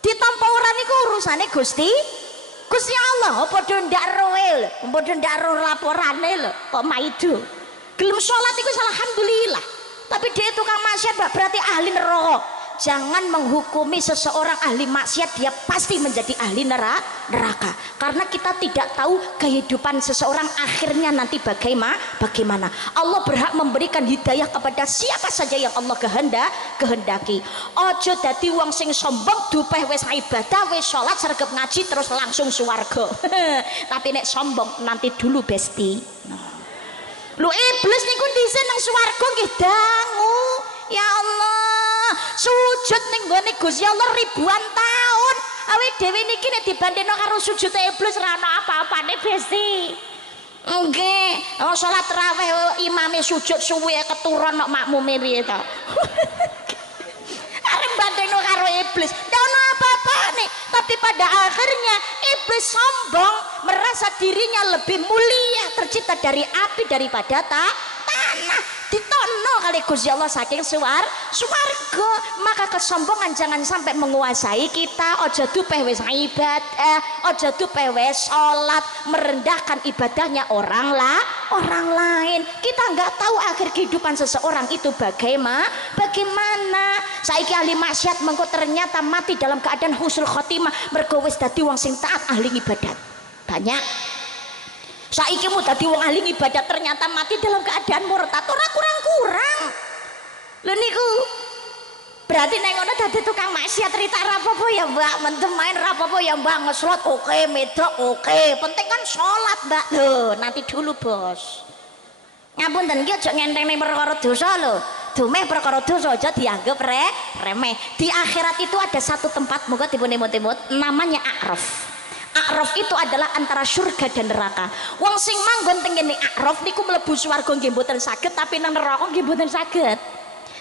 Ditampa ora niku urusane Gusti Allah. Padha ndak roe lho, padha ndak ro laporane lho, kok maido. Gelem salat iku alhamdulillah. Tapi dia tukang maksiat Mbak, berarti ahli neraka. Jangan menghukumi seseorang ahli maksiat dia pasti menjadi ahli neraka. Karena kita tidak tahu kehidupan seseorang akhirnya nanti bagaimana. Allah berhak memberikan hidayah kepada siapa saja yang Allah kehendaki. Ojo dadi wong sing sombong dupeh wis ibadah wis salat sregep ngaji terus langsung swarga. Tapi nek sombong nanti dulu besti. Lu iblis niku dhisik nang swarga nggih dangu. Ya Allah, sujud ning gone Gusti Allah ribuan tahun. Awake dhewe niki nek dibandingno karo sujud iblis ora ana apa-apane besti. Nggih, salat tarawih imame sujud suwe keturun kok makmume piye to. Arep bandingno karo iblis, ndak ana apa-apane. Tapi pada akhirnya iblis sombong, merasa dirinya lebih mulia, tercipta dari api daripada tanah. Ditono kali Gusti Allah saking swarga. Maka kesombongan jangan sampai menguasai kita. Aja dupeh wis ibadah, aja dupeh wis salat, merendahkan ibadahnya orang lain. Kita nggak tahu akhir kehidupan seseorang itu bagaimana. Saiki ahli maksiat mengko ternyata mati dalam keadaan husnul khotimah mergo wis dadi wong sing taat ahli ibadat. Banyak saiki mu dadi wong ahli ibadah ternyata mati dalam keadaan murtad, ora kurang-kurang. Lho niku berarti nek ngono dadi tukang maksiat rita rapopo ya Mbak, mentem main rapopo ya Mbak, ngeslot oke, medok oke, penting kan sholat Mbak. Lho nanti dulu bos. Ngapunten iki aja ngenteni perkara dosa lho. Dumeh perkara dosa aja dianggap remeh. Di akhirat itu ada satu tempat moga dipun emut-emut namanya A'raf. A'raf itu adalah antara surga dan neraka. Wong sing manggon teng ngene A'raf niku mlebu swarga nggih mboten saged, tapi nang neraka nggih mboten saged.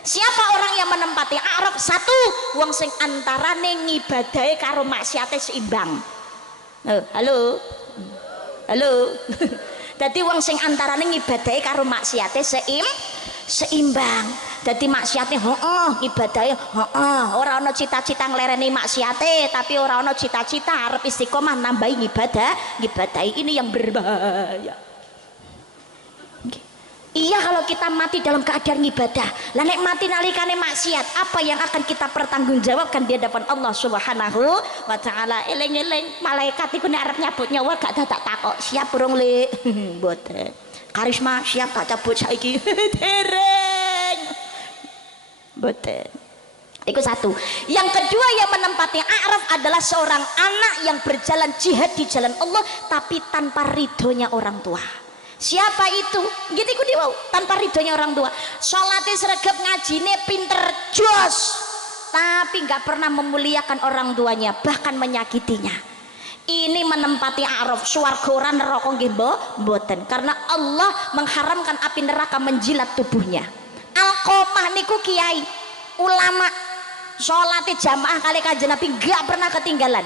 Siapa orang yang menempati A'raf? Satu, wong sing antarane ngibadahe karo maksiate seimbang. Halo. Dadi wong sing antarane ngibadahe karo maksiate seimbang. Dadi maksiate ibadahe ora ana cita-cita nglereni maksiate, tapi ora ana cita-cita arep istiqomah nambahi ngibadahi. Ini yang berbahaya. Iya, kalau kita mati dalam keadaan ibadah. Lah nek mati nalikane maksiat, apa yang akan kita pertanggungjawabkan di hadapan Allah Subhanahu wa taala? Eling-eling malaikat iku nek arep nyabut nyawa gak dadak takok, siap burung Le? Mboten. Karisma siap tak cabut saiki? Dereng. Mboten. Itu satu. Yang kedua yang menempati A'raf adalah seorang anak yang berjalan jihad di jalan Allah tapi tanpa ridhonya orang tua. Siapa itu? Gitu wow, tanpa ridhonya orang tua. Sholatnya sregep, ngajine pinter jos, tapi nggak pernah memuliakan orang tuanya, bahkan menyakitinya. Ini menempati A'raf. Swarga ora neraka nggih mboten, karena Allah mengharamkan api neraka menjilat tubuhnya. Alqomah niku kiai ulama sholatnya jamaah kali kanjeng Nabi nggak pernah ketinggalan.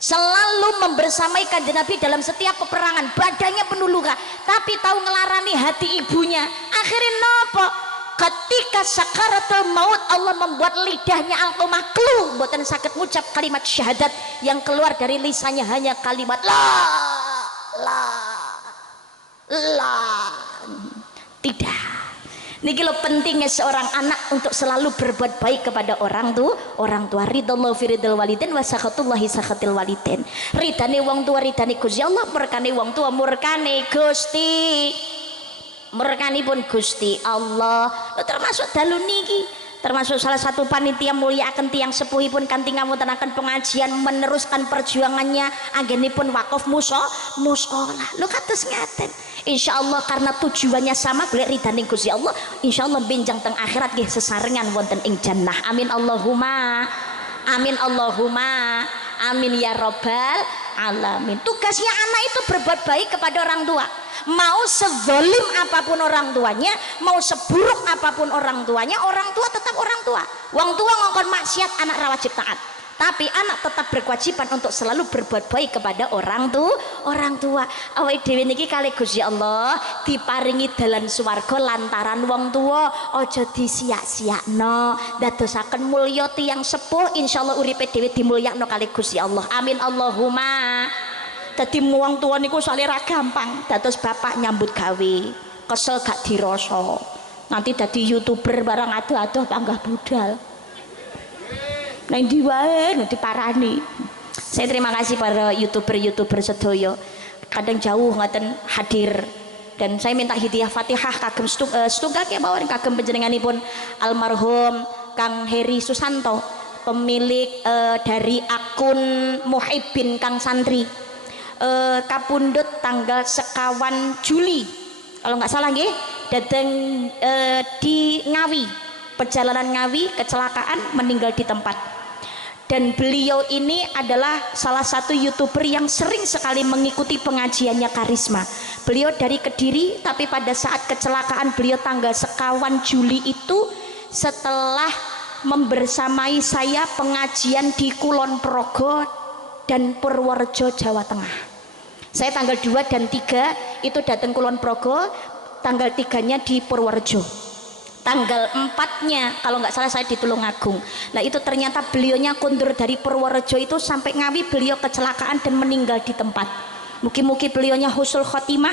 Selalu membersamai kanjeng Nabi dalam setiap peperangan, badannya penuh luka, tapi tahu ngelarani hati ibunya. Akhirnya nopo? Ketika sakaratul maut Allah membuat lidahnya Alqomah keluh, mboten sakit ngucap kalimat syahadat, yang keluar dari lisannya hanya kalimat la. Tidak. Niki lo pentingnya seorang anak untuk selalu berbuat baik kepada orang tua. Ridallahu fi ridal walidin wa sakhatullahi sakhatil walidin. Ridane wong tua ridane Gusti Allah, murkane wong tua murkane Gusti. Murkanipun Gusti Allah. Termasuk dalu niki, termasuk salah satu panitia mulia akan tiang sepuhipun kanthi ngawontenaken pengajian meneruskan perjuangannya anggenipun wakaf mushola. Lho kados ngaten. Insyaallah karena tujuannya sama golek ridane Gusti Allah, insyaallah benjang teng akhirat nggih sesarengan wonten ing jannah. Amin Allahumma. Amin Allahumma. Amin ya rabbal alamin. Tugasnya anak itu berbuat baik kepada orang tua. Mau sezalim apapun orang tuanya, mau seburuk apapun orang tuanya, orang tua tetap orang tua. Wong tua ngongkon maksiat, anak ra wajib taat. Tapi anak tetap berkewajiban untuk selalu berbuat baik kepada orang tua. Awake dhewe niki kalih Gusti Allah diparingi dalan swarga lantaran wong tua, aja disia-siakno. Dadosaken mulya tiyang sepuh, insyaallah uripe dhewe dimulyakno kalih Gusti Allah. Amin Allahumma. Dadi wong tua niku soalé ra gampang. Dados bapak nyambut gawe, kesel gak dirasa. Nanti dadi YouTuber barang adoh-adoh panggah budal. Nang ndi wae diparani. Saya terima kasih para YouTuber sedaya. Kadang jauh ngaten hadir dan saya minta hadiah Fatihah kagem setunggal kemawon kagem panjenenganipun almarhum Kang Heri Susanto, pemilik dari akun Muhibbin Kang Santri. Kapundhut tanggal 1 Juli kalau nggak salah nggih dateng di Ngawi, perjalanan Ngawi kecelakaan meninggal di tempat. Dan beliau ini adalah salah satu YouTuber yang sering sekali mengikuti pengajiannya Karisma. Beliau dari Kediri, tapi pada saat kecelakaan beliau tanggal 1 Juli itu setelah membersamai saya pengajian di Kulon Progo dan Purworejo Jawa Tengah. Saya tanggal 2 dan 3 itu datang Kulon Progo, tanggal 3-nya di Purworejo. Tanggal 4-nya kalau nggak salah saya di Tulungagung. Nah itu ternyata beliaunya kundur dari Purworejo itu sampai Ngawi, beliau kecelakaan dan meninggal di tempat. Mugi-mugi beliaunya husnul khotimah.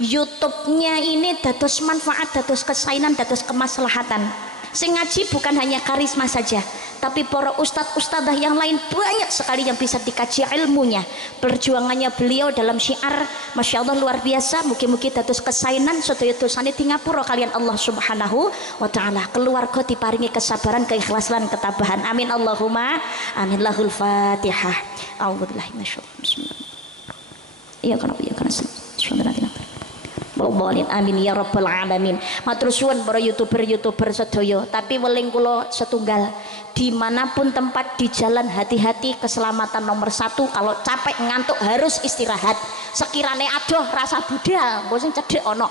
YouTube-nya ini dados manfaat, dados kesainan, dados kemaslahatan. Sing ngaji bukan hanya Karisma saja, tapi para ustadz-ustadzah yang lain banyak sekali yang bisa dikaji ilmunya. Perjuangannya beliau dalam syiar Masya Allah luar biasa. Mugi-mugi dados kesainan sedaya dosane di ngapura kalian Allah Subhanahu wa taala. Keluarga diparingi kesabaran, keikhlasan, ketabahan. Amin Allahumma amin. Lahul Fatihah. A'udzubillahi minasyaitonir rajim. Iya kana amin ya rabbal alamin. Matur suwun para YouTuber sedaya. Tapi weling kula setunggal, dimanapun tempat di jalan hati-hati, keselamatan nomor 1. Kalau capek ngantuk harus istirahat. Sekirane adoh rasa budal mbok sing cedhek ana.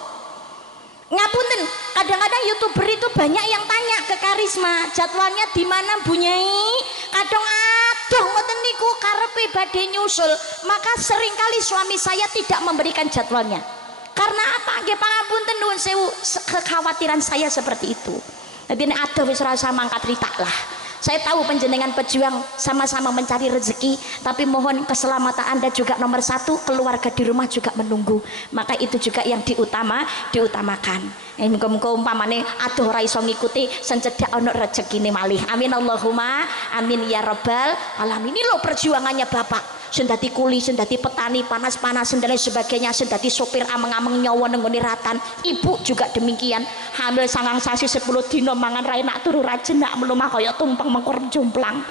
Ngapunten, kadang-kadang YouTuber itu banyak yang tanya ke Karisma, jadwalnya di mana Bu Nyai? Kadang aduh ngoten niku karepe badhe nyusul, maka seringkali suami saya tidak memberikan jadwalnya. Karena apa? Nggih pangapunten nuwun sewu, kekhawatiran saya seperti itu. Jadi nek adoh wis rasa mangkat ritak lah. Saya tahu panjenengan pejuang sama-sama mencari rezeki, tapi mohon keselamatan Anda juga nomor 1, keluarga di rumah juga menunggu. Maka itu juga yang diutamakan. Muga-muga umpamane adoh ora iso ngikuti sencedak ana rezekine malih. Amin Allahumma amin ya rabbal alamin. Ini loh perjuangannya Bapak. Sendati kuli, sendati petani, panas-panas, dan lain sebagainya, sendati sopir ameng-ameng nyawa nenggone ratan. Ibu juga demikian, hamil 9 sasi 10 dino mangan ra enak turu ra jenak, melumah kaya tumpeng mengkur jomplang.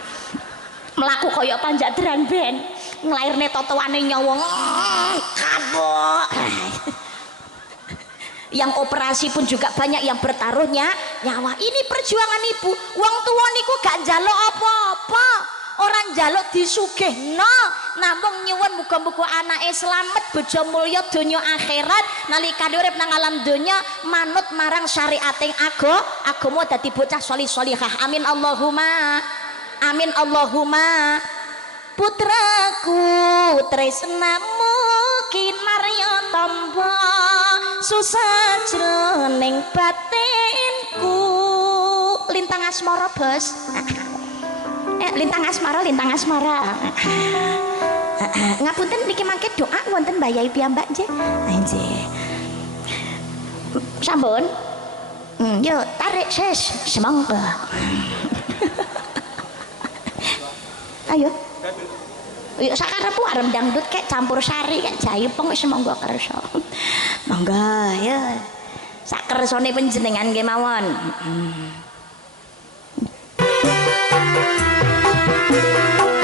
Melaku kaya panjak dran ben, nglairne totoane nyawa kabok. Yang operasi pun juga banyak yang bertaruhnya nyawa. Ini perjuangan ibu. Wong tua niku gak njaluk apa-apa. Orang jaluk disugihno, namung nyuwun muga-muga anake slamet, bojo mulya donya akhirat, nalikane urip nang alam donya manut marang syariating agama dadi bocah sholih-sholihah. Amin Allahumma amin Allahumma. Putraku tresnamu kinarya tamba susah jroning batinku. Lintang asmara bos. Lintang asmara. Ngapunten niki mangke doa wonten Mbak Yai piyambak nggih. Nggih. Sampun. Yuk tarik ses semangka. Ayo. Yuk sakarepmu arep dangdut kayak campur sari kayak jaipong wis monggo kersa. Monggo ya. Sak kersane panjenengan nggih mawon.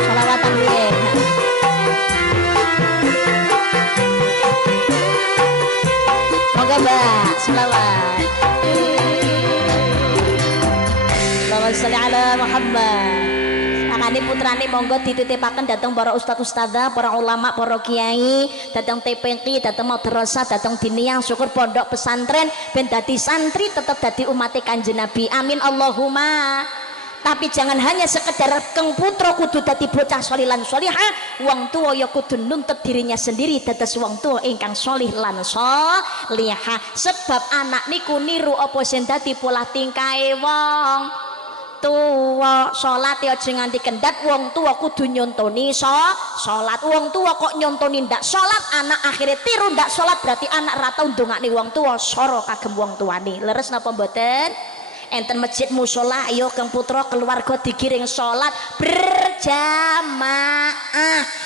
Selawatan nggih. Monggo Mbak, selawat. Allahumma sholli ala Muhammad. Akane putrane monggo dititipaken dhateng para ustaz ustadzah, para ulama, para kiai, dhateng TPQ, dhateng madrasah, dhateng diniyah, syukur pondok pesantren ben dadi santri tetep dadi umat Kanjeng Nabi. Amin Allahumma. Tapi jangan hanya sekedar keng putra kudu dadi bocah sholih lan sholihah, wong tuwa ya kudu nuntut dirinya sendiri dados wong tuwa ingkang sholih lan sholihah. Sebab anak niku niru apa sing dadi pola tingkahe wong tua. Salat ya aja nganti kendhat, wong tua kudu nyontoni salat. Wong tua kok nyontoni ndak salat, anak akhirnya tiru ndak salat, berarti anak ra tau ndongakne wong tua, soro kagem wong tuane. Leres napa mboten? Enten masjid musola, ayo kang putra keluarga digiring salat berjamaah.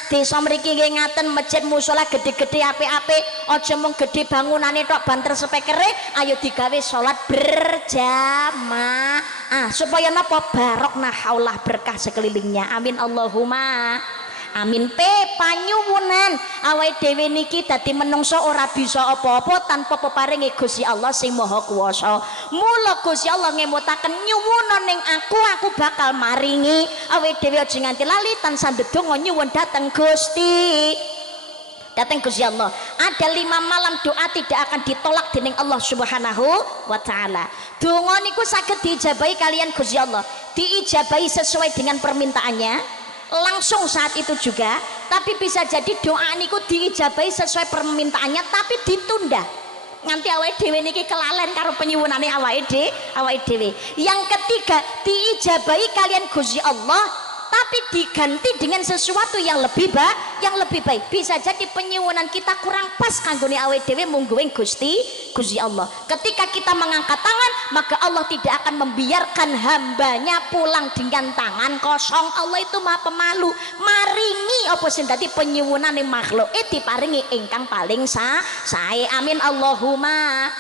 Desa mriki nggih ngaten, masjid musola gede-gede apik-apik, aja mung gede bangunane tok banter spekere, ayo digawe salat berjamaah supaya napa barokah haulah berkah sekelilingnya. Amin Allahumma amin. Panyuwunan awake dhewe niki dadi menungso ora bisa apa-apa tanpa peparinge Gusti Allah sing Maha Kuwasa. Mula Gusti Allah ngemutaken nyuwuna ning aku bakal maringi. Awake dhewe aja nganti lali tansah ndedonga nyuwun dhateng Gusti. Datang Gusti Allah. Ada 5 malam doa tidak akan ditolak dening Allah Subhanahu wa taala. Donga niku saged diijabahi kalian Gusti Allah. Diijabahi sesuai dengan permintaannya langsung saat itu juga, tapi bisa jadi doa niku diijabahi sesuai permintaannya tapi ditunda nganti awake dhewe niki kelalen karo penyuwunane awake dhewe. Yang ketiga, diijabahi kalian Gusti Allah tapi diganti dengan sesuatu yang lebih baik. Bisa jadi penyuwunan kita kurang pas kanggone awake dhewe mungguing Gusti Allah. Ketika kita mengangkat tangan, maka Allah tidak akan membiarkan hambanya pulang dengan tangan kosong. Allah itu Maha Pemalu, maringi apa sing dadi penyuwunane makhluk diparingi ingkang paling sae. Amin Allahumma.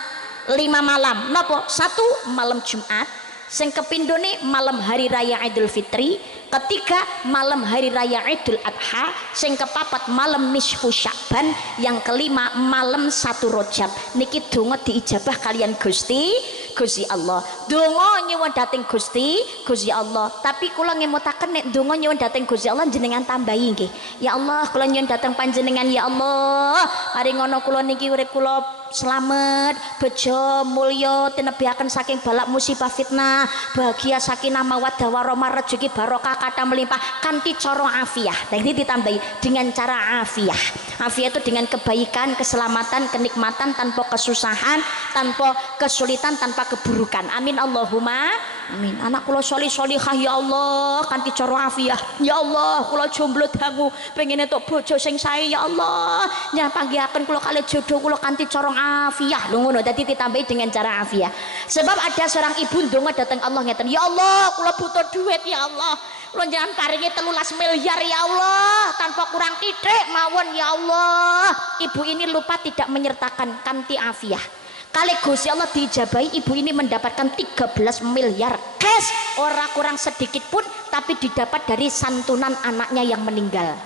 5 malam napa? 1 malam Jumat, sing kepindhone malam hari raya Idul Fitri, ketiga malam hari raya Idul Adha, sing kepapat malam nisfu Sya'ban, yang kelima malam 1 Rajab. Niki donga diijabah kalian Gusti Allah. Donga nyuwun dhateng Gusti Allah. Tapi kula ngemutaken nek donga nyuwun dhateng Gusti Allah jenengan tambahi nggih. Ya Allah, kula nyuwun dhateng panjenengan ya Allah. Mari ngono kula niki urip kula selamat, bejo, mulya, tinebihaken saking balak musibah fitnah, bahagia sakinah mawaddah warahmah, rezeki barokah kata melimpah kanthi cara afiah. Nah ini ditambahi dengan cara afiah. Afiah itu dengan kebaikan, keselamatan, kenikmatan, tanpa kesusahan, tanpa kesulitan, tanpa keburukan. Amin Allahumma amin. Anak kula solihah ya Allah kanthi cara afiah. Ya Allah, kula jomblo dangu pengen entuk bojo sing sae ya Allah. Nyang panggihaken kula kalih jodoh kula kanthi cara afiah. Lho ngono dadi ditambahi dengan cara afiah. Sebab ada seorang ibu ndonga datang Allah ngeten, ya Allah kula butuh duit ya Allah, kula jangan paringi 13 miliar ya Allah tanpa kurang titik mawon ya Allah. Ibu ini lupa tidak menyertakan kanthi afiah. Kali Gusti Allah diijabahi, ibu ini mendapatkan 13 miliar cash, ora kurang sedikit pun, tapi didapat dari santunan anaknya yang meninggal.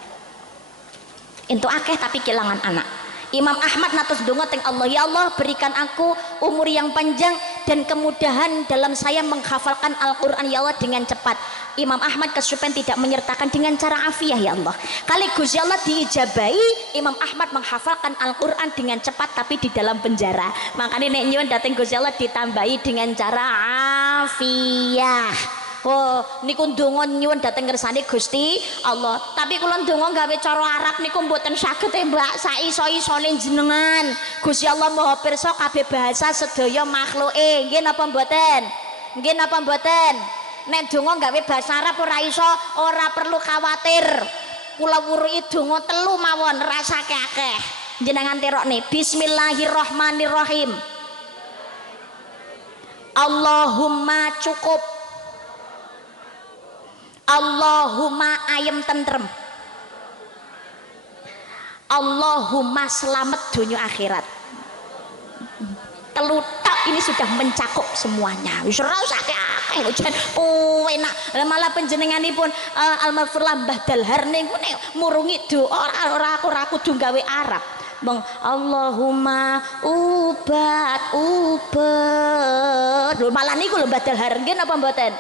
Itu akeh tapi kehilangan anak. Imam Ahmad natos donga teng Allah, ya Allah berikan aku umur yang panjang dan kemudahan dalam saya menghafalkan Al-Quran ya Allah dengan cepat. Imam Ahmad kesupen tidak menyertakan dengan cara afiah ya Allah. Kali Gusti Allah diijabahi, Imam Ahmad menghafalkan Al-Quran dengan cepat tapi di dalam penjara. Makanya nek nyuwun dateng Gusti Allah ditambahi dengan cara afiah. Oh, niku ndonga nyuwun dhateng ngersane Gusti Allah. Tapi kula ndonga gawe cara Arab niku mboten saged Mbak, saiso-isone jenengan. Gusti Allah Maha pirsa kabeh bahasa sedaya makhluke. Nggih napa mboten? Nggih napa mboten? Nek ndonga gawe bahasa Arab ora iso, ora perlu khawatir. Kula wuruki donga 3 mawon, rasake akeh. Jenengan terokne. Bismillahirrahmanirrahim. Allahumma cukup, Allahumma ayem tentrem, Allahumma selamat dunia akhirat. Telutak ini sudah mencakup semuanya. Wis ora usah akeh jan enak. Lah malah panjenenganipun almarhum Mbah Dalhar niku murungi doa ora kudu gawe Arab. Bang Allahumma ubat. Lho malah niku lho Mbah Dalhar nggih napa mboten?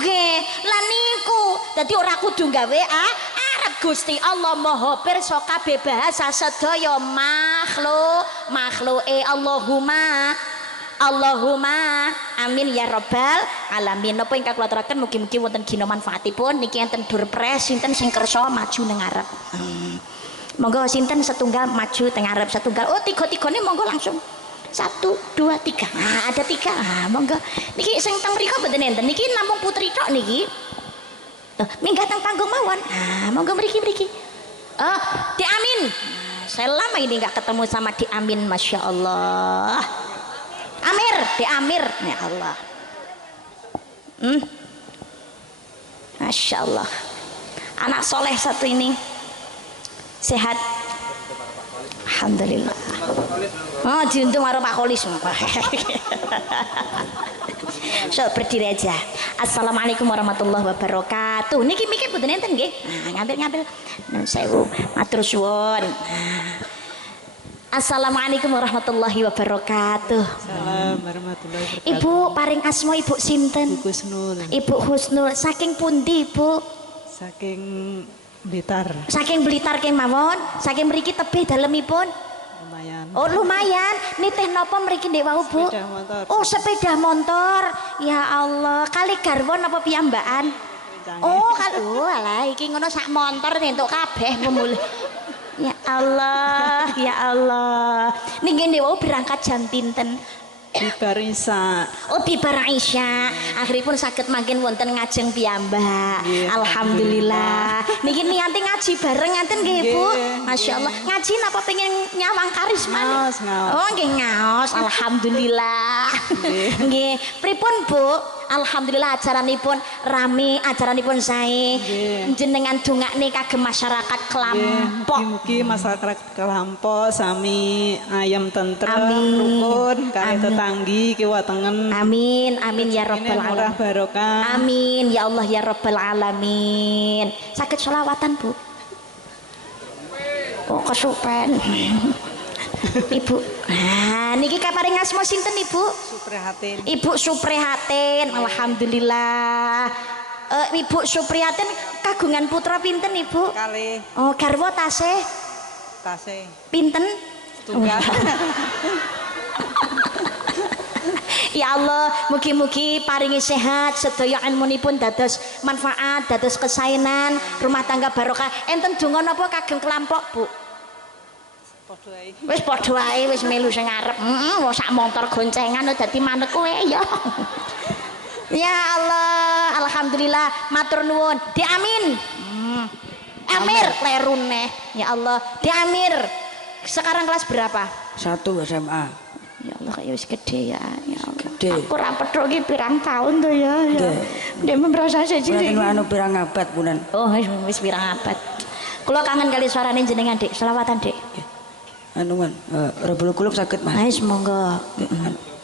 Nggih. Lah niku dadi ora kudu gawe Arab. Gusti Allah Maha pirsa kabeh bahasa sedaya makhluk Allahumma amin ya rabbal alamin. Napa ingkang kula aturaken mugi-mugi wonten gina manfaatipun. Niki enten durpres sinten sing kersa maju nang ngarep. Monggo sinten setunggal maju teng ngarep setunggal. Oh tiga-tigane monggo langsung 1 2 3. Nah, ada 3. Monggo. Niki sing teng mriku mboten enten. Niki namung putri tok niki. Minggah teng panggung mawon. Nah, monggo mriki. Di Amin. Saya lama ini nggak ketemu sama Di Amin, masya Allah. Amir, Di Amir, ya Allah. Masya Allah. Anak soleh satu ini sehat. Alhamdulillah. Oh, diuntung karo Pak Kholis. So, berdiri aja. Assalamualaikum warahmatullahi wabarakatuh. Niki mikir mboten enten nggih. Ngambil. Nun sewu, matur suwun. Assalamualaikum warahmatullahi wabarakatuh. Salam warahmatullahi wabarakatuh. Ibu paring asma Ibu sinten? Ibu Husnul. Ibu Husnul. Saking pundi, Ibu? Saking Blitar. Saking Blitar kemawon. Saking mriki tebih dalemipun. Lumayan. Oh lumayan, nitih napa mriki ndek wau Bu? Sepeda motor. Oh sepeda motor. Ya Allah, kali garwa napa piyambakan? Oh alah iki ngono sak montor entuk kabeh ngomul. Ya Allah, ya Allah. Niki ndek wau berangkat jam pinten? Bibar Isa. Oh bibar Isya. Akhiripun saged mangkin wonten ngajeng piyambak. Alhamdulillah. Niki niate ngaji bareng ngaten nggih Bu. Masyaallah. Ngaji napa pengen nyawang karisma? Ngaos. Oh nggih ngaos. Alhamdulillah. Nggih. Pripun Bu? Alhamdulillah ajaranipun rame, ajaranipun sae. Jenengan dongakne kagem masyarakat Kelampok. Mugi-mugi masyarakat Kelampok sami ayam tentrem, Amin. rukun, kali Amin. tetanggi kiwa tengen. Amin, amin ya Ini rabbal murah alamin. barokah. Amin ya Allah ya rabbal alamin. Sakit sholawatan Bu? Oh kesupen. Ibu. Nah, niki kaparing asma sinten Ibu? Suprihatin. Ibu Suprihatin. Alhamdulillah. Ibu Suprihatin kagungan putra pinten Ibu? Kali Oh, garwa tasih tase. pinten? Tunggal. Ya Allah, mugi-mugi paringi sehat, sedaya ilmunipun dados manfaat, dados kesaenan, rumah tangga barokah. Enten donga napa kagem Kelampok, Bu? Padha ae. Wis padha wae, wis melu sing arep. Wong sak montor goncengan dadi manek kowe ya. Ya Allah, alhamdulillah, matur nuwun. Di Amin. Amir lerune. Ya Allah, Di Amir. Sekarang kelas berapa? 1 SMA. Ya Allah kayak wis gede ya. Ya Allah. Gede. Aku ra petruk iki pirang tahun to ya. Ya. Dia merasa cilik. Bulan anu pirang abad bulan. Oh, wis pirang abad. Kula kangen kali suarane jenengan, Dik. Selawatan, Dik. Anuan, rebel kulub sakit Mas. Wis monggo.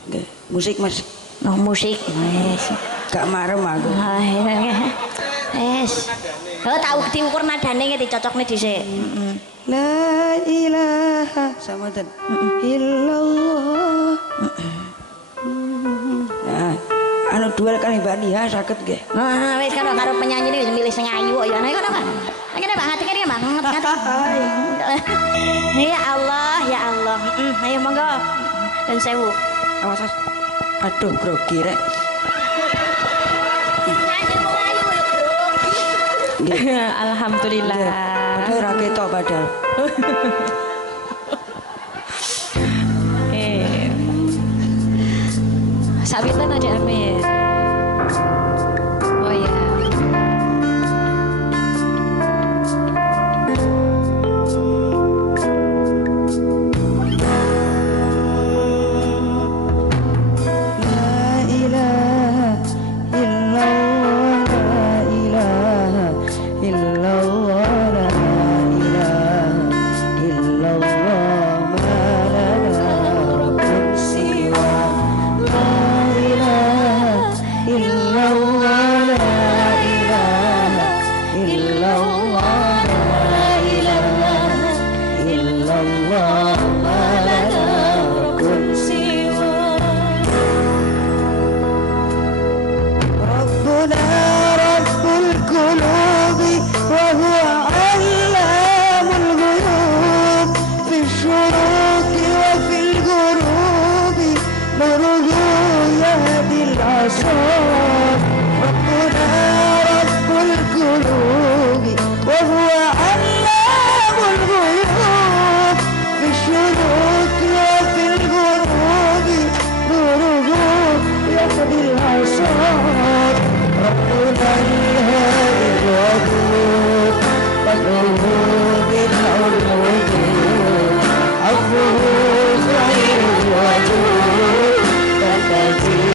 Nggih. Musik Mas. Oh, musik. Wis. Gak marem aku. Wis. Oh, tahu diukur nadane nggih dicocokne dhisik. La ilaha samadan illallah. Nah, anu duel kali Mbak Nia sakit nggih. Nah, wis karo penyanyi ini milih sing ayu kok ya. Nek ngono, Pak. Ngene Pak, ngati-ngati ya, Pak. Ya Allah, ya Allah. Ayo monggo. Dan sewu. Awas. Aduh grogi rek. Alhamdulillah. Padahal ra ketok padahal. Sabiten aja Amin.